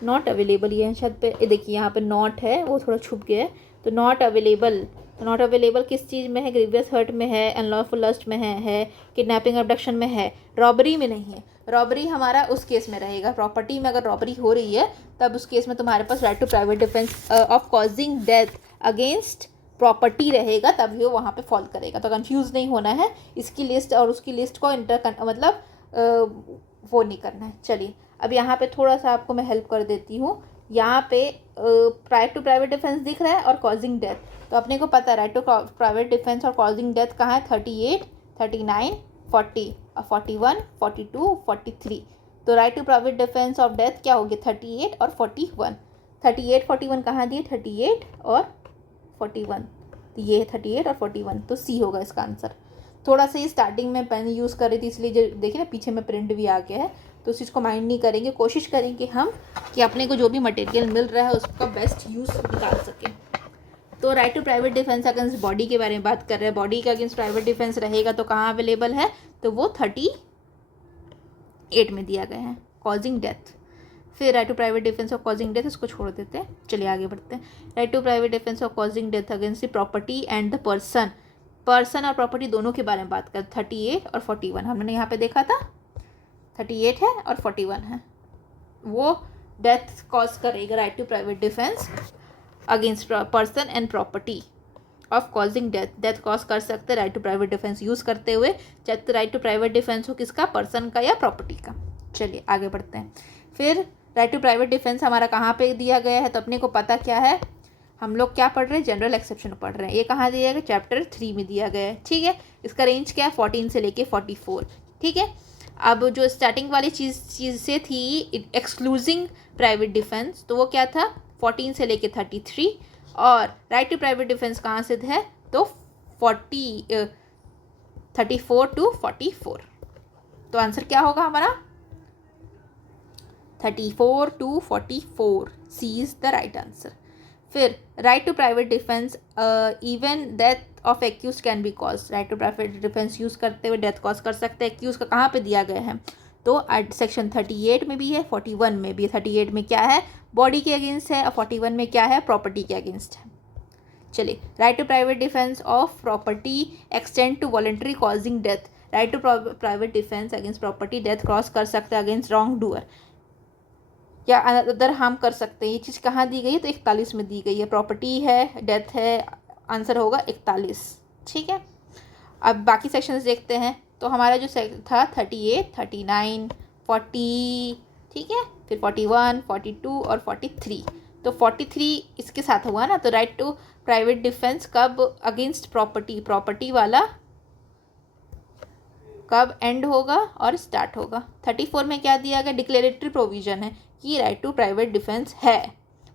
नॉट अवेलेबल। ये शायद पे देखिए यहाँ पे नॉट है, वो थोड़ा छुप गया है, तो नॉट अवेलेबल। तो नॉट अवेलेबल किस चीज़ में है, ग्रीवियस हर्ट में है, अनलॉफुल लस्ट में है किडनैपिंग अबडक्शन में है, रॉबरी में नहीं है। रॉबरी हमारा उस केस में रहेगा, प्रॉपर्टी में अगर रॉबरी हो रही है तब उस केस में तुम्हारे पास right to private defence of causing death against property रहेगा, तभी वो वहाँ पे फॉल करेगा। तो कंफ्यूज नहीं होना है, इसकी लिस्ट और उसकी लिस्ट को मतलब वो नहीं करना है। चलिए अब यहाँ पे थोड़ा सा आपको मैं हेल्प कर देती हूँ। यहाँ पे राइट टू प्राइवेट डिफेंस दिख रहा है और कॉजिंग डेथ, तो अपने को पता है राइट टू प्राइवेट डिफेंस और कॉजिंग डेथ कहाँ है, 38, 39, 40 और 41, 42, 43। तो right to private defence of death क्या होगी, 38 और 41। 38, 41 कहाँ दिए, 38 और 41, तो ये है 38 और 41, तो सी होगा इसका आंसर। थोड़ा सा ये स्टार्टिंग में पेन यूज़ कर रही थी इसलिए जो देखिए ना पीछे में प्रिंट भी आ गया है, तो उस चीज़ को माइंड नहीं करेंगे। कोशिश करेंगे हम कि अपने को जो भी मटेरियल मिल रहा है उसका बेस्ट यूज़ निकाल सकें। तो right to private defence against body के बारे में बात कर रहे हैं। बॉडी का अगेंस्ट प्राइवेट डिफेंस रहेगा तो कहाँ अवेलेबल है, तो वो 38 में दिया गया है, कॉजिंग डेथ। फिर right to private defence of causing death, इसको छोड़ देते हैं, चलिए आगे बढ़ते हैं। Right to private defence of causing death against the property and the person. Person और प्रॉपर्टी दोनों के बारे में बात कर, 38 और 41 हमने यहाँ पे देखा था, 38 है और 41 है, वो डेथ कॉज करेगा right to private defence against person and property of causing death. Death cause कर सकते right to private defence use करते हुए, चाहे राइट टू प्राइवेट डिफेंस हो किसका, पर्सन का या प्रॉपर्टी का। चलिए आगे बढ़ते हैं। फिर राइट टू प्राइवेट डिफेंस हमारा कहाँ पे दिया गया है, तो अपने को पता क्या है, हम लोग क्या पढ़ रहे हैं, जनरल एक्सेप्शन पढ़ रहे हैं। ये कहाँ दिया गया, चैप्टर 3 में दिया गया है, ठीक है। इसका रेंज क्या है, 14 से लेके 44, ठीक है। अब जो स्टार्टिंग वाली चीज़ से थी एक्सक्लूजिंग प्राइवेट डिफेंस, तो वो क्या था, 14 से लेके 33, और राइट टू प्राइवेट डिफेंस कहाँ से है, तो 34 to 44। तो आंसर क्या होगा हमारा, 34 to 44, C is the right answer. फिर right to private defence even death of accused can be cause, right to private defence use करते हुए डेथ कॉज कर सकते हैं। एक्यूज का कहाँ पे दिया गया है, तो सेक्शन 38 में भी है, 41 में भी है। 38 में क्या है, बॉडी के अगेंस्ट है, और 41 में क्या है, प्रॉपर्टी के अगेंस्ट है। चलिए, right to private defence of property extend to voluntary causing death, right to private defence against property death cross कर सकते हैं अगेंस्ट रॉन्ग डूअर या अदर हार्म कर सकते हैं। ये चीज़ कहाँ दी गई है, तो 41 में दी गई है। प्रॉपर्टी है, डेथ है, आंसर होगा 41, ठीक है। अब बाकी सेक्शंस देखते हैं। तो हमारा जो था 38, 39, 40, ठीक है, फिर 41, 42 और 43। तो 43 इसके साथ हुआ ना, तो राइट टू प्राइवेट डिफेंस कब अगेंस्ट प्रॉपर्टी वाला कब एंड होगा और स्टार्ट होगा। 34 में क्या दिया गया, डिक्लेरेटरी प्रोविजन है कि राइट टू प्राइवेट डिफेंस है।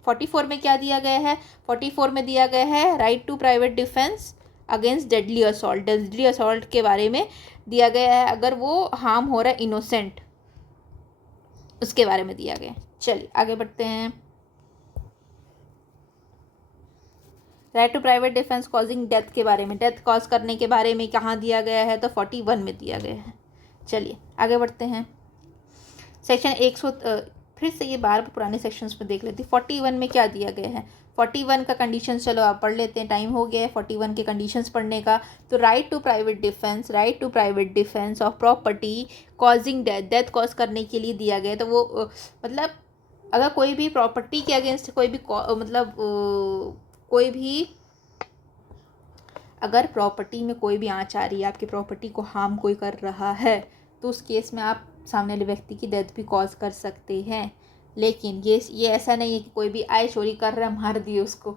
44 में क्या दिया गया है, 44 में दिया गया है right to private defence against deadly assault, deadly assault के बारे में दिया गया है, अगर वो हार्म हो रहा है इनोसेंट, उसके बारे में दिया गया है। चलिए आगे बढ़ते हैं। Right to private defence causing death के बारे में, डेथ कॉज करने के बारे में कहाँ दिया गया है, तो 41 में दिया गया है। चलिए आगे बढ़ते हैं। सेक्शन 100 फिर से ये बार पुराने सेक्शंस में देख लेते हैं। 41 में क्या दिया गया है, 41 का कंडीशन चलो आप पढ़ लेते हैं, टाइम हो गया है 41 के कंडीशंस पढ़ने का। तो right to private defence of property causing death, death cause करने के लिए दिया गया है। तो वो मतलब अगर कोई भी प्रॉपर्टी के अगेंस्ट कोई भी अगर प्रॉपर्टी में कोई भी आँच आ रही है, आपकी प्रॉपर्टी को हार्म कोई कर रहा है, तो उस केस में आप सामने वाले व्यक्ति की डेथ भी कॉज कर सकते हैं। लेकिन ये ऐसा नहीं है कि कोई भी आए चोरी कर रहा है मार दिए उसको,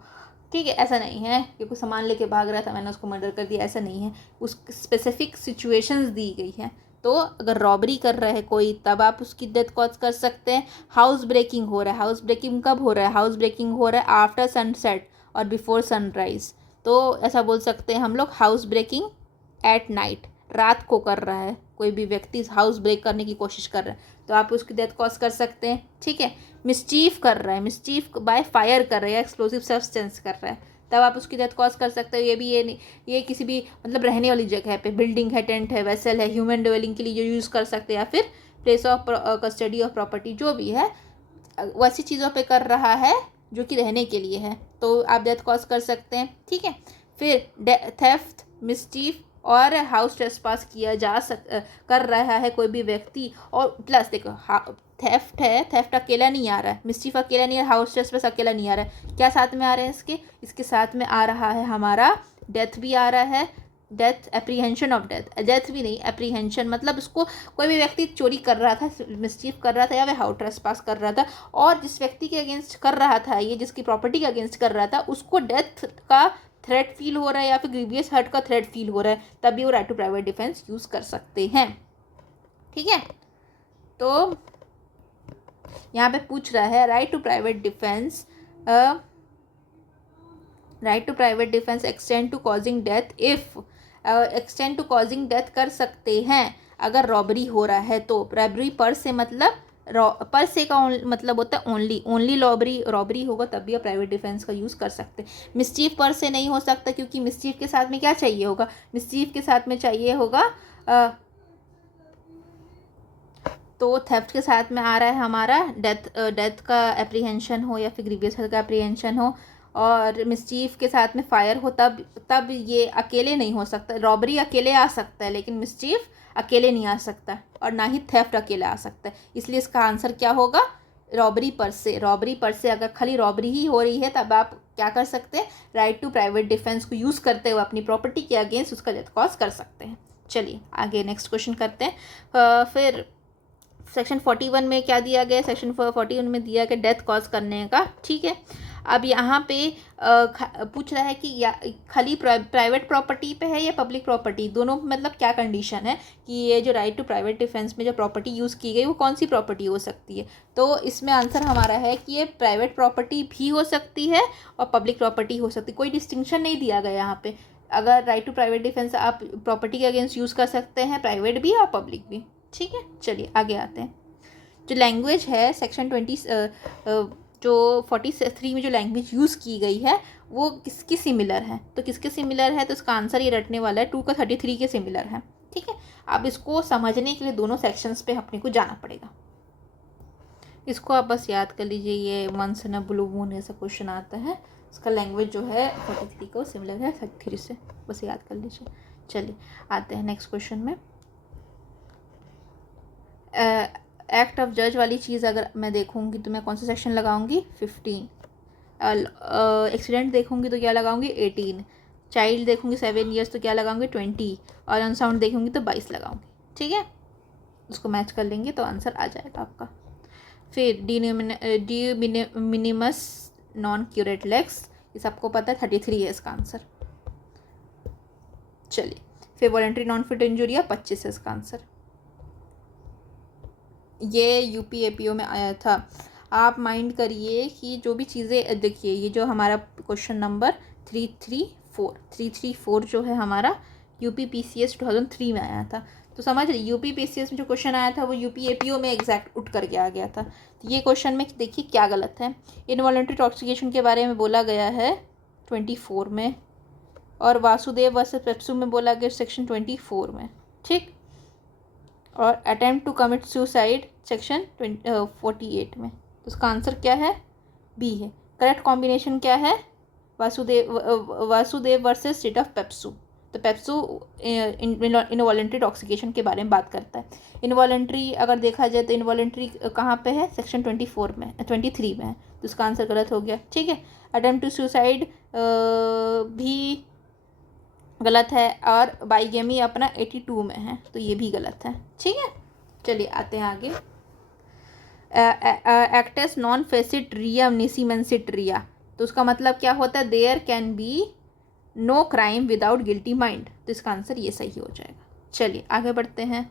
ठीक है, ऐसा नहीं है कि कोई सामान लेके भाग रहा था मैंने उसको मर्डर कर दिया, ऐसा नहीं है। उस स्पेसिफिक सिचुएशंस दी गई हैं। तो अगर रॉबरी कर रहा है कोई, तब आप उसकी डेथ कॉज कर सकते हैं। हाउस ब्रेकिंग हो रहा है, हाउस ब्रेकिंग कब हो रहा है, हाउस ब्रेकिंग हो रहा है आफ्टर सनसेट और बिफोर सनराइज, तो ऐसा बोल सकते हैं हम लोग हाउस ब्रेकिंग एट नाइट, रात को कर रहा है कोई भी व्यक्ति हाउस ब्रेक करने की कोशिश कर रहा है, तो आप उसकी डेथ कॉज कर सकते हैं, ठीक है। मिसचीफ कर रहा है, मिसचीफ बाय फायर कर रहा है, एक्सप्लोसिव सब्सटेंस कर रहा है, तब आप उसकी डेथ कॉज कर सकते हो। ये किसी भी मतलब रहने वाली जगह पे, बिल्डिंग है, टेंट है, वेसल है, ह्यूमन ड्वेलिंग के लिए जो यूज़ कर सकते हैं, या फिर place of custody of property जो भी है, वैसी चीज़ों पे कर रहा है जो कि रहने के लिए है, तो आप डेथ कॉज कर सकते हैं, ठीक है। फिर थेफ्ट, मिसचीफ और हाउस ट्रेसपास कर रहा है कोई भी व्यक्ति, और प्लस देखो थेफ्ट है, थेफ्ट अकेला नहीं आ रहा है, मिसचीफ अकेला नहीं आ रहा, हाउस ट्रेसपास अकेला नहीं आ रहा है, क्या साथ में आ रहे हैं इसके साथ में आ रहा है हमारा डेथ भी आ रहा है, डेथ एप्रीहेंशन ऑफ डेथ भी नहीं, एप्रीहेंशन मतलब उसको कोई भी व्यक्ति चोरी कर रहा था, मिसचीफ कर रहा था या वह हाउस ट्रेसपास कर रहा था, और जिस व्यक्ति के अगेंस्ट कर रहा था, ये जिसकी प्रॉपर्टी के अगेंस्ट कर रहा था, उसको डेथ का थ्रेट फील हो रहा है या फिर ग्रीवियस हर्ट का थ्रेट फील हो रहा है, तभी वो right to private defence use कर सकते हैं, ठीक है। तो यहाँ पे पूछ रहा है right to private defence extend to causing death if, extend to causing death कर सकते हैं अगर रॉबरी हो रहा है। तो रॉबरी पर से मतलब पर से का मतलब होता है ओनली रॉबरी होगा तब भी आप प्राइवेट डिफेंस का यूज़ कर सकते हैं। मिसचीफ पर से नहीं हो सकता, क्योंकि मिसचीफ के साथ में क्या चाहिए होगा, मिसचीफ के साथ में चाहिए होगा तो थेफ्ट के साथ में आ रहा है हमारा डेथ का एप्रीहेंशन हो या फिर ग्रीवियस हर्ट का एप्रीहेंशन हो, और मिसचीफ के साथ में फायर हो, तब ये अकेले नहीं हो सकता। रॉबरी अकेले आ सकता है लेकिन मिसचीफ अकेले नहीं आ सकता, और ना ही थेफ्ट अकेले आ सकता है। इसलिए इसका आंसर क्या होगा, रॉबरी पर से अगर खाली रॉबरी ही हो रही है तब आप क्या कर सकते हैं, राइट टू प्राइवेट डिफेंस को यूज़ करते हुए अपनी प्रॉपर्टी के अगेंस्ट उसका डेथ कॉज कर सकते हैं। चलिए आगे नेक्स्ट क्वेश्चन करते हैं। फिर सेक्शन 41 में क्या दिया गया, सेक्शन 41 में दिया गया डेथ कॉज करने का, ठीक है। अब यहाँ पे पूछ रहा है कि या खाली प्राइवेट प्रॉपर्टी पे है या पब्लिक प्रॉपर्टी, दोनों मतलब क्या कंडीशन है कि ये जो राइट टू प्राइवेट डिफेंस में जो प्रॉपर्टी यूज़ की गई वो कौन सी प्रॉपर्टी हो सकती है। तो इसमें आंसर हमारा है कि ये प्राइवेट प्रॉपर्टी भी हो सकती है और पब्लिक प्रॉपर्टी हो सकती है, कोई डिस्टिंक्शन नहीं दिया गया यहाँ पे। अगर राइट टू प्राइवेट डिफेंस आप प्रॉपर्टी के अगेंस्ट यूज़ कर सकते हैं, प्राइवेट भी और पब्लिक भी। ठीक है, चलिए आगे आते हैं। जो लैंग्वेज है सेक्शन 20 जो 43 में जो लैंग्वेज यूज़ की गई है वो किसकी सिमिलर है, तो किसके सिमिलर है, तो इसका आंसर ये रटने वाला है 2 का 33 के सिमिलर है। ठीक है, अब इसको समझने के लिए दोनों सेक्शंस पे अपने को जाना पड़ेगा। इसको आप बस याद कर लीजिए, ये once in a blue moon ऐसा क्वेश्चन आता है, इसका लैंग्वेज जो है 43 को सिमिलर है 33 से, बस याद कर लीजिए। चलिए आते हैं नेक्स्ट क्वेश्चन में। एक्ट ऑफ जज वाली चीज़ अगर मैं देखूंगी तो मैं कौन सा सेक्शन लगाऊंगी, 15। एक्सीडेंट देखूंगी तो क्या लगाऊंगी, 18। चाइल्ड देखूंगी 7 years तो क्या लगाऊंगी, 20। और अनसाउंड देखूंगी तो 22 लगाऊंगी। ठीक है, उसको मैच कर लेंगे तो आंसर आ जाएगा आपका। फिर de minimis non curat lex, ये सबको पता है 33 है इसका आंसर। चलिए फिर वॉलेंट्री नॉन फिट इंजुरिया 25 है इसका आंसर। ये यूपी एपीओ में आया था। आप माइंड करिए कि जो भी चीज़ें देखिए, ये जो हमारा क्वेश्चन नंबर 334 जो है हमारा यूपी पीसीएस 2003 में आया था। तो समझ रही, यूपी पीसीएस में जो क्वेश्चन आया था वो यूपी एपीओ में एग्जैक्ट उठ करके आ गया था। तो ये क्वेश्चन में देखिए क्या गलत है। इनवॉलंटरी टॉक्सिकेशन के बारे में बोला गया है 24 में, और वासुदेव वर्सेस पेप्सू में बोला गया सेक्शन 24 में। ठीक, और attempt to commit suicide section 48 में। तो उसका आंसर क्या है, बी है। करेक्ट कॉम्बिनेशन क्या है, Vasudev versus state of PEPSU. तो पेप्सू इनवॉलंटरी टॉक्सिकेशन के बारे में बात करता है। इनवॉलंटरी अगर देखा जाए तो इनवॉलंटरी कहाँ पे है, सेक्शन 24 में 23 में है, तो उसका आंसर गलत हो गया। ठीक है, अटेम्प्ट टू सुसाइड भी गलत है, और बाइगेमी अपना 82 में है, तो ये भी गलत है। ठीक है, चलिए आते हैं आगे। Actus non facit rea nisi mens sit rea, तो उसका मतलब क्या होता है, there can be no crime without guilty mind, तो इसका आंसर ये सही हो जाएगा। चलिए आगे बढ़ते हैं।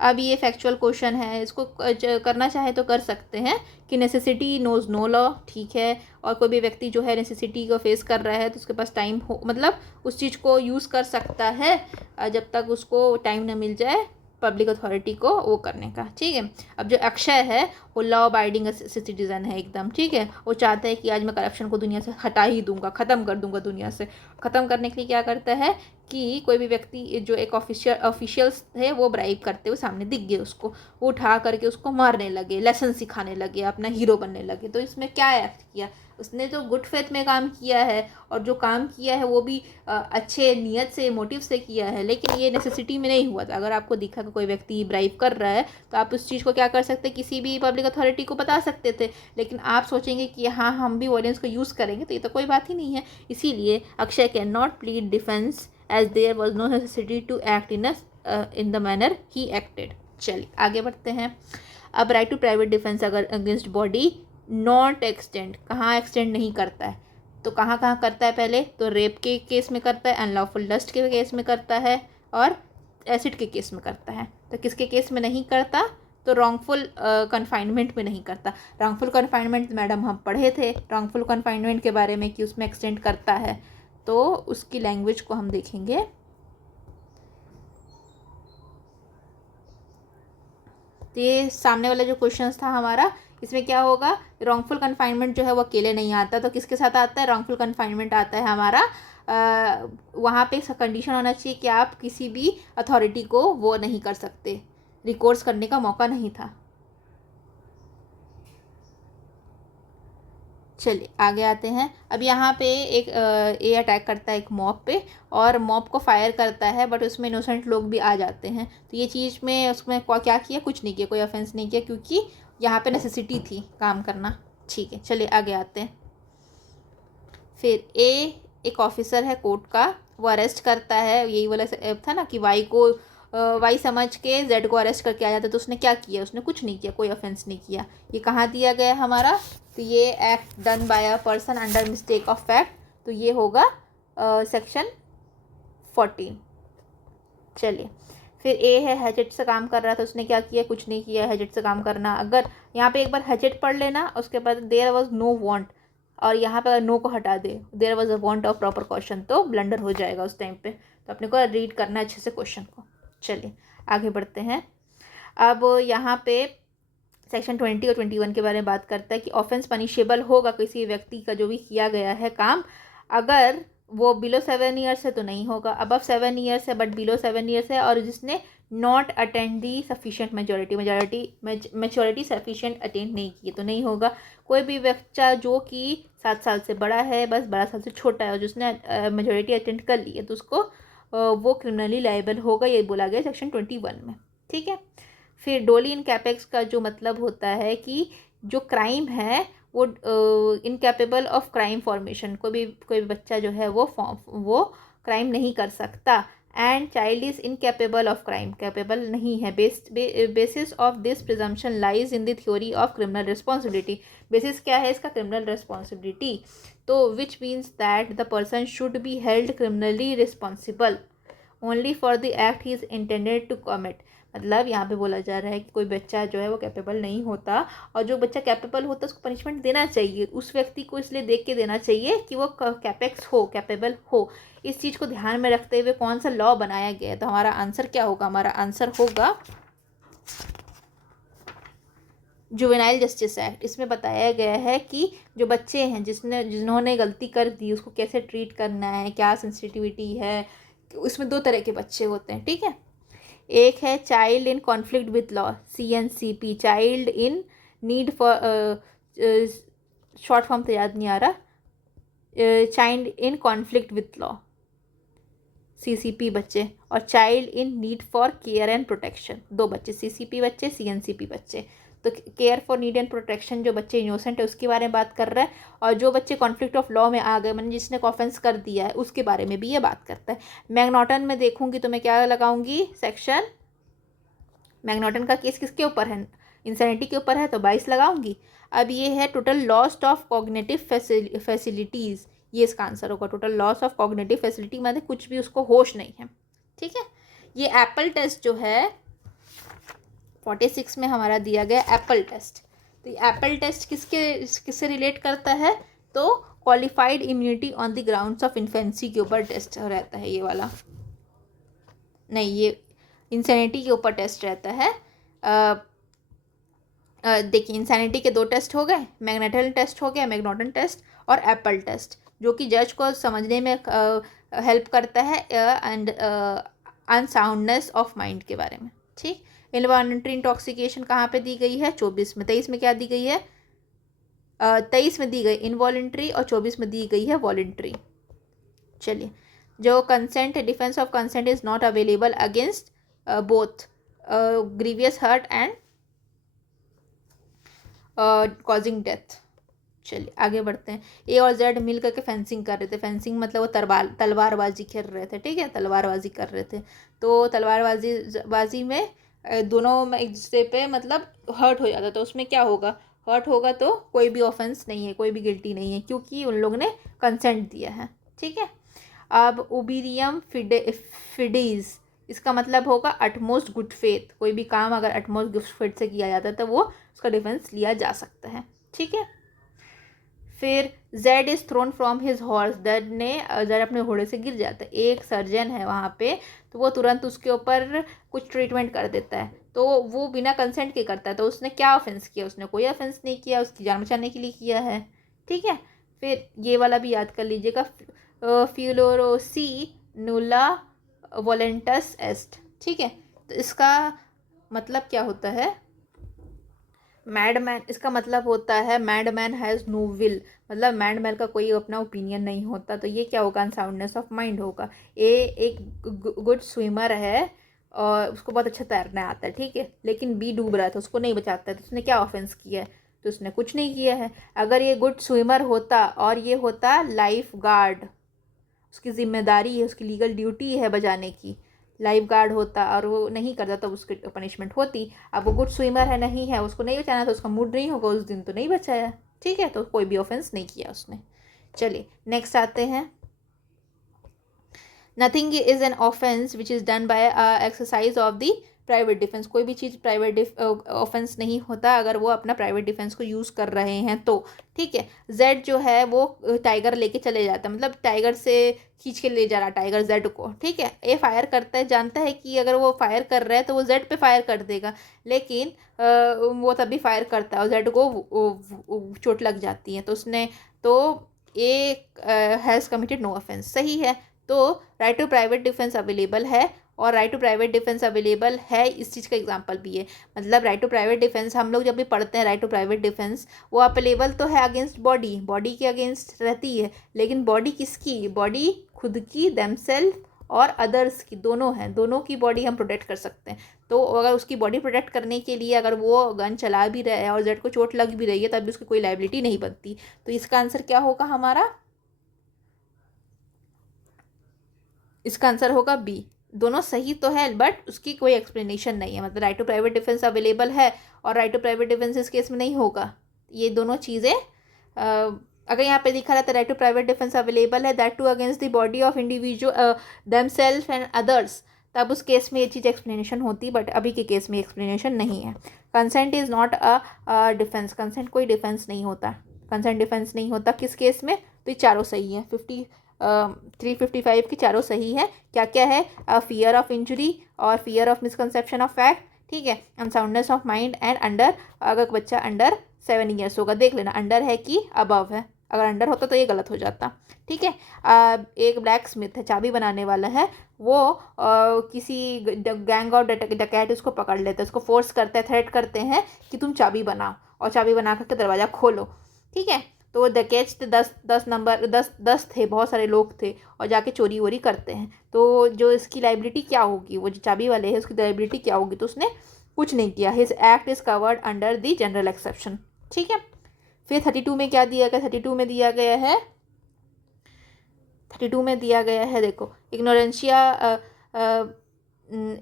अब ये फैक्चुअल क्वेश्चन है, इसको करना चाहे तो कर सकते हैं कि नेसेसिटी नोज नो लॉ। ठीक है, और कोई भी व्यक्ति जो है नेसेसिटी को फेस कर रहा है तो उसके पास टाइम हो, मतलब उस चीज़ को यूज़ कर सकता है जब तक उसको टाइम ना मिल जाए पब्लिक अथॉरिटी को वो करने का। ठीक है, अब जो अक्षय है वो लॉ अबाइडिंग सिटीजन है एकदम। ठीक है, वो चाहता है कि आज मैं करप्शन को दुनिया से हटा ही दूंगा, ख़त्म कर दूंगा दुनिया से। ख़त्म करने के लिए क्या करता है कि कोई भी व्यक्ति जो एक ऑफिशियल्स थे वो ब्राइब करते हुए सामने दिख गए उसको, वो उठा करके उसको मारने लगे, लेसन सिखाने लगे, अपना हीरो बनने लगे। तो इसमें क्या एक्ट किया उसने, तो गुड फेथ में काम किया है, और जो काम किया है वो भी अच्छे नियत से, मोटिव से किया है, लेकिन ये नेसेसिटी में नहीं हुआ था। अगर आपको दिखा कि कोई व्यक्ति ब्राइब कर रहा है तो आप उस चीज़ को क्या कर सकते, किसी भी पब्लिक अथॉरिटी को बता सकते थे, लेकिन आप सोचेंगे कि हाँ हम भी वायलेंस को यूज़ करेंगे, तो ये तो कोई बात ही नहीं है। इसीलिए Akshay can not plead defence as there was no necessity to act in the manner he acted. चलिए आगे बढ़ते हैं। अब राइट टू प्राइवेट डिफेंस अगर अगेंस्ट बॉडी नॉट एक्सटेंड, कहाँ एक्सटेंड नहीं करता है, तो कहाँ कहाँ करता है, पहले तो रेप के केस में करता है, अनलॉफुल लस्ट के केस में करता है, और एसिड के केस में करता है। तो किसके केस में नहीं करता, तो रॉन्गफुल कन्फाइनमेंट में नहीं करता। रॉन्गफुल कन्फाइनमेंट मैडम हम पढ़े थे रॉन्गफुल कन्फाइनमेंट के बारे में कि उसमें एक्सटेंड करता है, तो उसकी लैंग्वेज को हम देखेंगे। तो ये सामने वाला जो क्वेश्चन था हमारा, इसमें क्या होगा, रॉन्गफुल कन्फाइनमेंट जो है वो अकेले नहीं आता, तो किसके साथ आता है, रॉन्गफुल कन्फाइनमेंट आता है हमारा वहाँ पे कंडीशन होना चाहिए कि आप किसी भी अथॉरिटी को वो नहीं कर सकते, रिकोर्स करने का मौका नहीं था। चलिए आगे आते हैं। अब यहाँ पे एक ए अटैक करता है एक मॉब पे, और मॉब को फायर करता है, बट उसमें इनोसेंट लोग भी आ जाते हैं। तो ये चीज़ में उसमें क्या किया, कुछ नहीं किया, कोई ऑफेंस नहीं किया, क्योंकि यहाँ पे नेसेसिटी थी काम करना। ठीक है, चलिए आगे आते हैं। फिर ए एक ऑफिसर है कोर्ट का, वो अरेस्ट करता है, यही वाला था ना कि वाई को वाई समझ के जेड को अरेस्ट करके आ जाता तो उसने क्या किया, उसने कुछ नहीं किया, कोई ऑफेंस नहीं किया। ये कहाँ दिया गया है हमारा, तो ये act done by a person under mistake of fact, तो ये होगा सेक्शन 14। चलिए, फिर ए है हैजेट से काम कर रहा था, उसने क्या किया, कुछ नहीं किया। हैजेट से काम करना, अगर यहाँ पे एक बार हैजेट पढ़ लेना, उसके बाद देयर वॉज नो वांट, और यहाँ पे नो को हटा दे, there was a want of proper question, तो ब्लंडर हो जाएगा उस टाइम पे। तो अपने को रीड करना है अच्छे से क्वेश्चन को। चलिए आगे बढ़ते हैं। अब यहाँ पे सेक्शन 20 और 21 के बारे में बात करता है कि ऑफेंस पनिशेबल होगा किसी व्यक्ति का जो भी किया गया है काम, अगर वो बिलो 7 ईयर्स है तो नहीं होगा, अबव 7 ईयर्स है बट बिलो 7 ईयर्स है, और जिसने not attend the sufficient majority sufficient attend नहीं की तो नहीं होगा। कोई भी बच्चा जो कि 7 साल से बड़ा है, बस 12 साल से छोटा है, और जिसने मेजोरिटी अटेंड कर ली है तो उसको वो क्रिमिनली लायबल होगा, ये बोला गया सेक्शन 21 में। ठीक है, फिर डोली इन कैपेक्स का जो मतलब होता है कि जो क्राइम है वो इनकैपेबल ऑफ क्राइम फॉर्मेशन, कोई भी बच्चा जो है वो क्राइम नहीं कर सकता। And child is incapable of crime, capable नहीं है। Basis of this presumption lies in the theory of criminal responsibility, basis क्या है इसका, क्रिमिनल रिस्पॉन्सिबिलिटी, तो which means that the person should be held criminally responsible only for the act he is intended to commit. मतलब यहाँ पे बोला जा रहा है कि कोई बच्चा जो है वो कैपेबल नहीं होता, और जो बच्चा कैपेबल होता है उसको पनिशमेंट देना चाहिए, उस व्यक्ति को इसलिए देख के देना चाहिए कि वो कैपेक्स हो, कैपेबल हो। इस चीज़ को ध्यान में रखते हुए कौन सा लॉ बनाया गया है, तो हमारा आंसर क्या होगा, हमारा आंसर होगा जुवेनाइल जस्टिस एक्ट। इसमें बताया गया है कि जो बच्चे हैं जिन्होंने गलती कर दी उसको कैसे ट्रीट करना है, क्या सेंसिटिविटी है। उसमें 2 तरह के बच्चे होते हैं, ठीक है। एक है child in conflict with law, CNCP, child in need for, short form तो याद नहीं आ रहा, child in conflict with law, CCP बच्चे, और child in need for care and protection, 2 बच्चे, CCP बच्चे, CNCP बच्चे। तो care for need and protection जो बच्चे इनोसेंट है उसके बारे में बात कर रहा है, और जो बच्चे कॉन्फ्लिक्ट ऑफ लॉ में आ गए, मैंने जिसने ऑफेंस कर दिया है उसके बारे में भी ये बात करता है। मैग्नॉटन में देखूंगी तो मैं क्या लगाऊंगी, सेक्शन, मैग्नॉटन का केस किसके ऊपर है, इंसैनिटी के ऊपर है, तो 22 लगाऊंगी। अब ये है total loss of cognitive facilities, ये इसका आंसर होगा। Total loss of cognitive facility मतलब कुछ भी उसको होश नहीं है, ठीक है। ये एप्पल टेस्ट जो है 46 में हमारा दिया गया एप्पल टेस्ट, तो ये एप्पल टेस्ट किससे रिलेट करता है, तो qualified immunity on the grounds of infancy के ऊपर टेस्ट रहता है। ये वाला नहीं, ये इंसैनिटी के ऊपर टेस्ट रहता है। देखिए इंसैनिटी के 2 टेस्ट हो गए, मैग्नेटन टेस्ट हो गया, मैग्नॉटन टेस्ट, और एप्पल टेस्ट, जो कि जज को समझने में हेल्प करता है एंड अनसाउंडनेस ऑफ माइंड के बारे में, ठीक। इनवॉलंटरी इंटॉक्सिकेशन कहाँ पे दी गई है, 24 में। 23 में क्या दी गई है, 23 में दी गई इनवॉलंटरी, और 24 में दी गई है वॉलंटरी। चलिए, जो consent, defence of consent is not available against both grievous hurt and causing death. चलिए आगे बढ़ते हैं। ए और जेड मिल करके फेंसिंग कर रहे थे, फेंसिंग मतलब वो तलवारबाजी खेल रहे थे, ठीक है, तलवारबाजी कर रहे थे। तो तलवारबाजी में दोनों में एक दूसरे पे मतलब हर्ट हो जाता, तो उसमें क्या होगा, हर्ट होगा तो कोई भी ऑफेंस नहीं है, कोई भी गिल्टी नहीं है, क्योंकि उन लोगों ने कंसेंट दिया है, ठीक है। अब ओबीरियम फिडीज, इसका मतलब होगा अटमोस्ट गुड फेथ, कोई भी काम अगर अटमोस्ट गुड फेथ से किया जाता है तो वो उसका डिफेंस लिया जा सकता है, ठीक है। फिर Z is throne from his horse, Z अपने घोड़े से गिर जाता है, एक सर्जन है वहाँ पे, तो वो तुरंत उसके ऊपर कुछ ट्रीटमेंट कर देता है, तो वो बिना कंसेंट के करता है, तो उसने क्या ऑफेंस किया, उसने कोई ऑफेंस नहीं किया, उसकी जान बचाने के लिए किया है, ठीक है। फिर ये वाला भी याद कर लीजिएगा, फ्यूलोरोसी नुला वोलेंटस एस्ट, ठीक है। तो इसका मतलब क्या होता है, मैडमैन, इसका मतलब होता है मैडमैन हैज़ नो विल, मतलब मैडमैन का कोई अपना ओपिनियन नहीं होता, तो ये क्या होगा, अनसाउंडनेस ऑफ माइंड होगा। ए एक गुड स्विमर है और उसको बहुत अच्छा तैरना आता है, ठीक है, लेकिन बी डूब रहा था, उसको नहीं बचाता है, तो उसने क्या ऑफेंस किया है, तो उसने कुछ नहीं किया है। अगर ये गुड स्विमर होता और ये होता लाइफ गार्ड, उसकी जिम्मेदारी है, उसकी लीगल ड्यूटी है बचाने की, लाइफ गार्ड होता और वो नहीं करता तो उसकी पनिशमेंट होती। अब वो गुड स्विमर है, नहीं है, उसको नहीं बचाना, तो उसका मूड नहीं होगा उस दिन, तो नहीं बचाया, ठीक है, तो कोई भी ऑफेंस नहीं किया उसने। चलिए नेक्स्ट आते हैं। Nothing is an offence which is done by exercise of the private defence. कोई भी चीज़ प्राइवेट ऑफेंस नहीं होता अगर वो अपना प्राइवेट डिफेंस को यूज़ कर रहे हैं तो, ठीक है। जेड जो है वो टाइगर लेके चले जाता है, मतलब टाइगर से खींच के ले जा रहा टाइगर जेड को, ठीक है। ए फायर करता है, जानता है कि अगर वो फायर कर रहा है तो वो जेड पे फायर कर देगा, लेकिन वो तभी फायर करता है और जेड को चोट लग जाती है, तो उसने तो A has committed no offence, सही है। तो right to private defence available है, और right to private defence available है इस चीज़ का एग्जांपल भी है। मतलब राइट टू प्राइवेट डिफेंस हम लोग जब भी पढ़ते हैं, राइट टू प्राइवेट डिफेंस वो अवेलेबल तो है अगेंस्ट बॉडी, बॉडी के अगेंस्ट रहती है, लेकिन बॉडी किसकी, बॉडी खुद की, देमसेल्फ और अदर्स की, दोनों हैं, दोनों की बॉडी हम प्रोटेक्ट कर सकते हैं। तो अगर उसकी बॉडी प्रोटेक्ट करने के लिए अगर वो गन चला भी रहा है और जेड को चोट लग भी रही है, तब भी उसकी कोई लाइबिलिटी नहीं बनती। तो इसका आंसर क्या होगा हमारा, इसका आंसर होगा बी। दोनों सही तो है बट उसकी कोई एक्सप्लेनेशन नहीं है, मतलब right to private defence available है और राइट टू प्राइवेट डिफेंस इस केस में नहीं होगा। ये दोनों चीज़ें अगर यहाँ पे लिखा रहता है right to private defence available है that to against the body of individual themselves and others, तब उस केस में ये चीज़ एक्सप्लेनेशन होती, बट अभी के केस में एक्सप्लेनेशन नहीं है। Consent is not a defence, consent कोई डिफेंस नहीं होता, कंसेंट डिफेंस नहीं होता किस केस में, तो ये चारों सही है, 355 की चारों सही है। क्या क्या है, फियर ऑफ इंजरी और fear of misconception of fact, ठीक है, unsoundness of mind and under, अगर बच्चा अंडर 7 ईयर्स होगा, देख लेना अंडर है कि अबव है, अगर अंडर होता तो ये गलत हो जाता, ठीक है। एक ब्लैक स्मिथ है, चाबी बनाने वाला है, वो किसी गैंग ऑफ डकैत उसको पकड़ लेते हैं, उसको फोर्स करते हैं, थ्रेट करते हैं कि तुम चाबी बनाओ और चाबी बना करके दरवाज़ा खोलो, ठीक है। तो वो डकैत 10 थे, बहुत सारे लोग थे और जाके चोरी वोरी करते हैं, तो जो इसकी लाइबिलिटी क्या होगी, वो जो चाबी वाले है उसकी लाइबिलिटी क्या होगी, तो उसने कुछ नहीं किया, his act is covered under the general exception, ठीक है। फिर 32 में क्या दिया गया, 32 में दिया गया है, 32 में दिया गया है, देखो,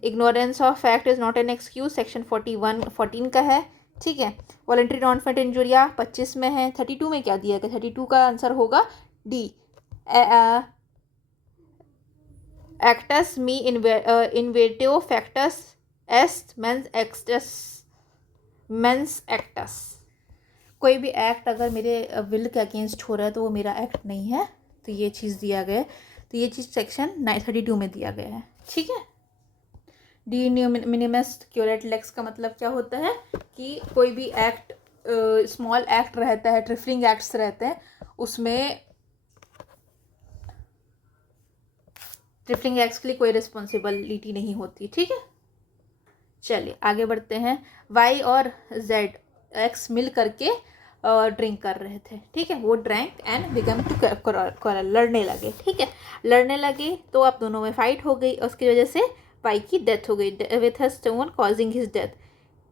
ignorance of fact is not an excuse, section 14 का है, ठीक है। वॉलंटरी नॉन फेट इंजुरिया 25 में है। 32 में क्या दिया गया, 32 का आंसर होगा डी, एक्टस मी इन्वेटिव फैक्टस एस्ट मेंस एक्टस। कोई भी एक्ट अगर मेरे विल के अगेंस्ट हो रहा है तो वो मेरा एक्ट नहीं है, तो ये चीज़ दिया गया है, तो ये चीज़ सेक्शन 32 में दिया गया है, ठीक है। डी मिनिमस क्यूरेट लेक्स का मतलब क्या होता है कि कोई भी एक्ट, स्मॉल एक्ट रहता है, ट्रिफलिंग एक्ट्स रहते हैं, उसमें ट्रिफलिंग एक्ट्स के लिए कोई रिस्पॉन्सिबिलिटी नहीं होती, ठीक है। चलिए आगे बढ़ते हैं। वाई और जेड एक्स मिल करके ड्रिंक कर रहे थे, ठीक है, वो drank and began to quarrel, लड़ने लगे, ठीक है, लड़ने लगे तो अब दोनों में फाइट हो गई, उसकी वजह से वाई की डेथ हो गई, with a stone causing his death.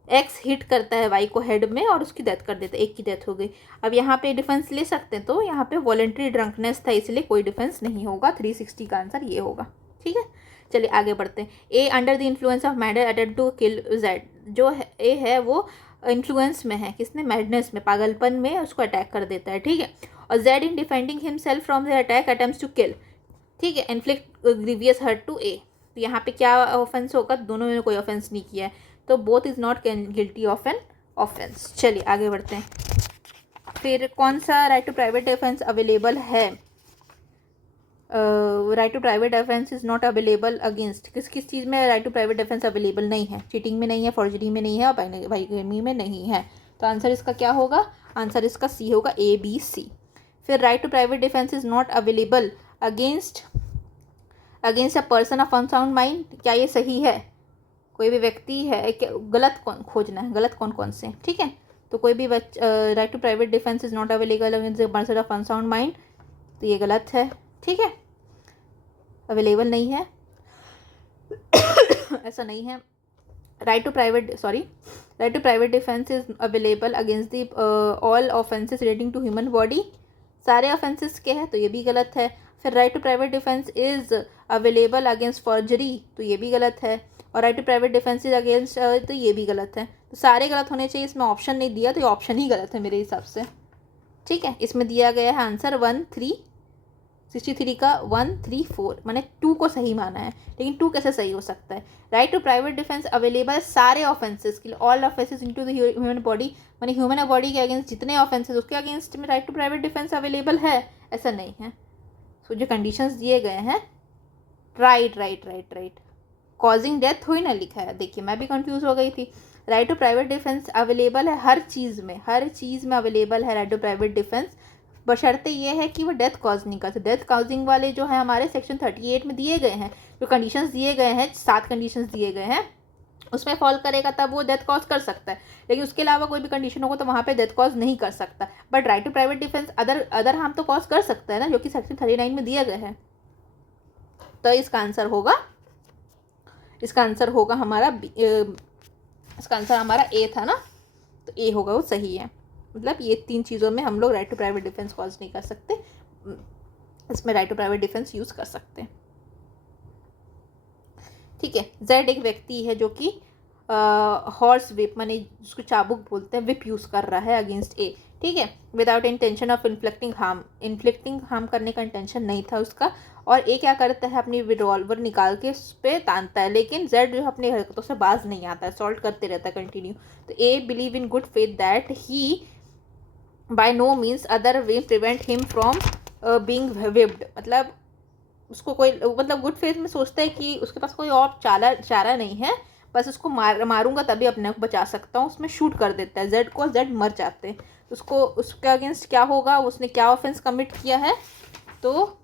X hit करता है वाई को हेड में और उसकी डेथ कर देता है, एक की डेथ हो गई। अब यहाँ पे डिफेंस ले सकते हैं, तो यहाँ पे वॉलेंट्री ड्रंकनेस था, इसलिए कोई डिफेंस नहीं होगा, 360 का आंसर ये होगा, ठीक है। चलिए आगे बढ़ते हैं। A under the influence of madder attempt to kill Z, जो है ए है वो इन्फ्लुएंस में है, किसने, मैडनेस में, पागलपन में उसको अटैक कर देता है, ठीक है। और Z in defending himself from the attack attempts to kill, ठीक है, inflict grievous hurt to A. तो यहाँ पे क्या ऑफेंस होगा, दोनों ने कोई ऑफेंस नहीं किया है, तो both is not guilty of an offence. चलिए आगे बढ़ते हैं। फिर कौन सा right to private defence available है, right to private defence is not available against, किस किस चीज़ में right to private defence available नहीं है, चीटिंग में नहीं है, फॉर्जरी में नहीं है और बाइगेमी में नहीं है, तो आंसर इसका क्या होगा, आंसर इसका सी होगा, ए बी सी। फिर right to private defence is not available against a person of unsound mind, क्या ये सही है, कोई भी व्यक्ति है, गलत कौन खोजना है, गलत कौन कौन से, ठीक है। तो कोई भी right to private defence is not available against the person of unsound mind, तो ये गलत है, ठीक है, अवेलेबल नहीं है ऐसा नहीं है। Right to private defence is available against the all offences relating to human body, सारे ऑफेंसेस के हैं, तो ये भी गलत है। फिर right to private defence is available against forgery, तो ये भी गलत है। और right to private defence is against, तो ये भी गलत है। तो सारे गलत होने चाहिए, इसमें ऑप्शन नहीं दिया तो ये ऑप्शन ही गलत है मेरे हिसाब से। ठीक है, इसमें दिया गया है आंसर 63 का 134, मैंने 2 को सही माना है, लेकिन 2 कैसे सही हो सकता है। Right to private defence available सारे ऑफेंसेस के लिए, all offences into the human body, मैंने ह्यूमन बॉडी के अगेंस्ट जितने ऑफेंसेस उसके अगेंस्ट में right to private defence available है, ऐसा नहीं है। सो जो कंडीशंस दिए गए हैं, राइट कॉजिंग डेथ हुई ना लिखा है, देखिए मैं भी कंफ्यूज हो गई थी। Right to private defence available है हर चीज़ में अवेलेबल है राइट टू प्राइवेट डिफेंस, बशर्ते ये है कि वो डेथ कॉज नहीं करते। डेथ कॉजिंग वाले जो है हमारे सेक्शन 38 में दिए गए हैं, जो कंडीशंस दिए गए हैं, 7 कंडीशंस दिए गए हैं, उसमें फॉल करेगा तब वो डेथ कॉज कर सकता है, लेकिन उसके अलावा कोई भी कंडीशन होगा तो वहाँ पे डेथ कॉज नहीं कर सकता। But right to private defence other harm तो कॉज कर सकता है ना, जो कि सेक्शन 39 में दिया गया है। तो इसका आंसर हमारा ए था ना, तो ए होगा, वो सही है। मतलब ये 3 चीज़ों में हम लोग right to private defence cause नहीं कर सकते, इसमें right to private defence use कर सकते हैं। ठीक है, जेड एक व्यक्ति है जो कि हॉर्स विप, माने जिसको चाबुक बोलते हैं, विप यूज़ कर रहा है अगेंस्ट ए। ठीक है, without intention of inflicting harm करने का इंटेंशन नहीं था उसका। और ए क्या करता है, अपनी रिवॉल्वर निकाल के उस पर तानता है, लेकिन जेड जो अपनी हरकतों से बाज नहीं आता है, सॉल्ट करते रहता है कंटिन्यू। तो A believe in good faith that he by no means other way prevent him from being whipped, मतलब उसको कोई, मतलब गुड फेथ में सोचता है कि उसके पास कोई और चारा नहीं है, बस उसको मारूंगा तभी अपने को बचा सकता हूँ, उसमें शूट कर देता है जेड को, जेड मर जाते हैं। उसको उसके अगेंस्ट क्या होगा, उसने क्या ऑफेंस कमिट किया है, तो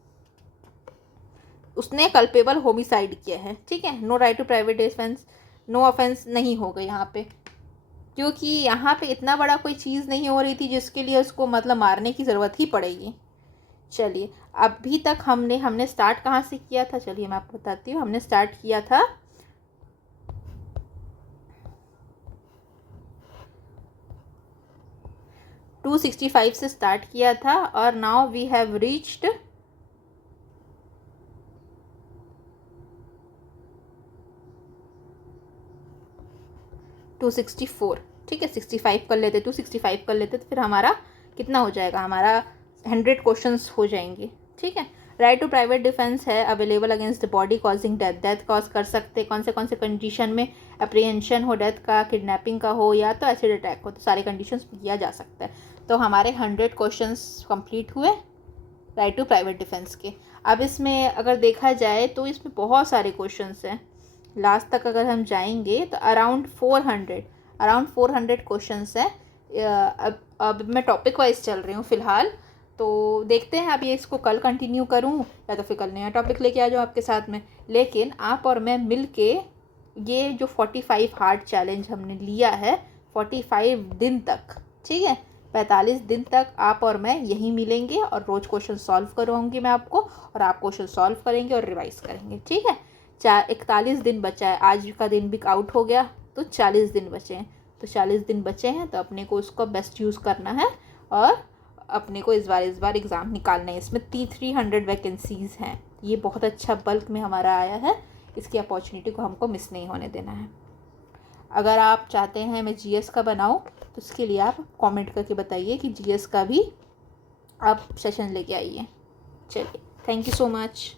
उसने कल्पेबल होमिसाइड किया है। ठीक है, no right to private defence, no offence नहीं होगा यहाँ पे, क्योंकि यहाँ पे इतना बड़ा कोई चीज़ नहीं हो रही थी जिसके लिए उसको मतलब मारने की ज़रूरत ही पड़ेगी। चलिए, अभी तक हमने स्टार्ट कहाँ से किया था, चलिए मैं आपको बताती हूँ। हमने स्टार्ट किया था 265 से स्टार्ट किया था, और नाउ वी हैव रीच्ड 264। ठीक है, 65 कर लेते, 265 कर लेते, तो फिर हमारा कितना हो जाएगा, हमारा 100 क्वेश्चंस हो जाएंगे। ठीक है, राइट टू प्राइवेट डिफेंस है available against the body causing death, death cause कर सकते कौन से कंडीशन में, अप्रीहेंशन हो डेथ का, किडनैपिंग का हो, या तो एसिड अटैक हो, तो सारे कंडीशंस किया जा सकता है। तो हमारे 100 क्वेश्चंस कंप्लीट हुए राइट टू प्राइवेट डिफेंस के। अब इसमें अगर देखा जाए तो इसमें बहुत सारे क्वेश्चंस हैं, लास्ट तक अगर हम जाएंगे तो अराउंड 400 क्वेश्चंस हैं। अब मैं टॉपिक वाइज चल रही हूँ फ़िलहाल, तो देखते हैं अब ये इसको कल कंटिन्यू करूँ या तो फिर कल नया टॉपिक लेके आ जाऊँ आपके साथ में। लेकिन आप और मैं मिल के ये जो 45 हार्ड चैलेंज हमने लिया है 45 दिन तक, ठीक है, 45 दिन तक आप और मैं यहीं मिलेंगे और रोज़ क्वेश्चन सॉल्व करवाऊँगी मैं आपको, और आप क्वेश्चन सॉल्व करेंगे और रिवाइज करेंगे। ठीक है, 41 दिन बचा है, आज का दिन भी आउट हो गया, तो 40 दिन बचे हैं। तो 40 दिन बचे हैं, तो अपने को उसको बेस्ट यूज़ करना है, और अपने को इस बार एग्ज़ाम निकालना है। इसमें 300 वैकेंसीज़ हैं, ये बहुत अच्छा बल्क में हमारा आया है, इसकी अपॉर्चुनिटी को हमको मिस नहीं होने देना है। अगर आप चाहते हैं मैं जीएस का बनाऊं, तो उसके लिए आप कमेंट करके बताइए कि जीएस का भी आप सेशन लेके आइए। चलिए, थैंक यू सो मच।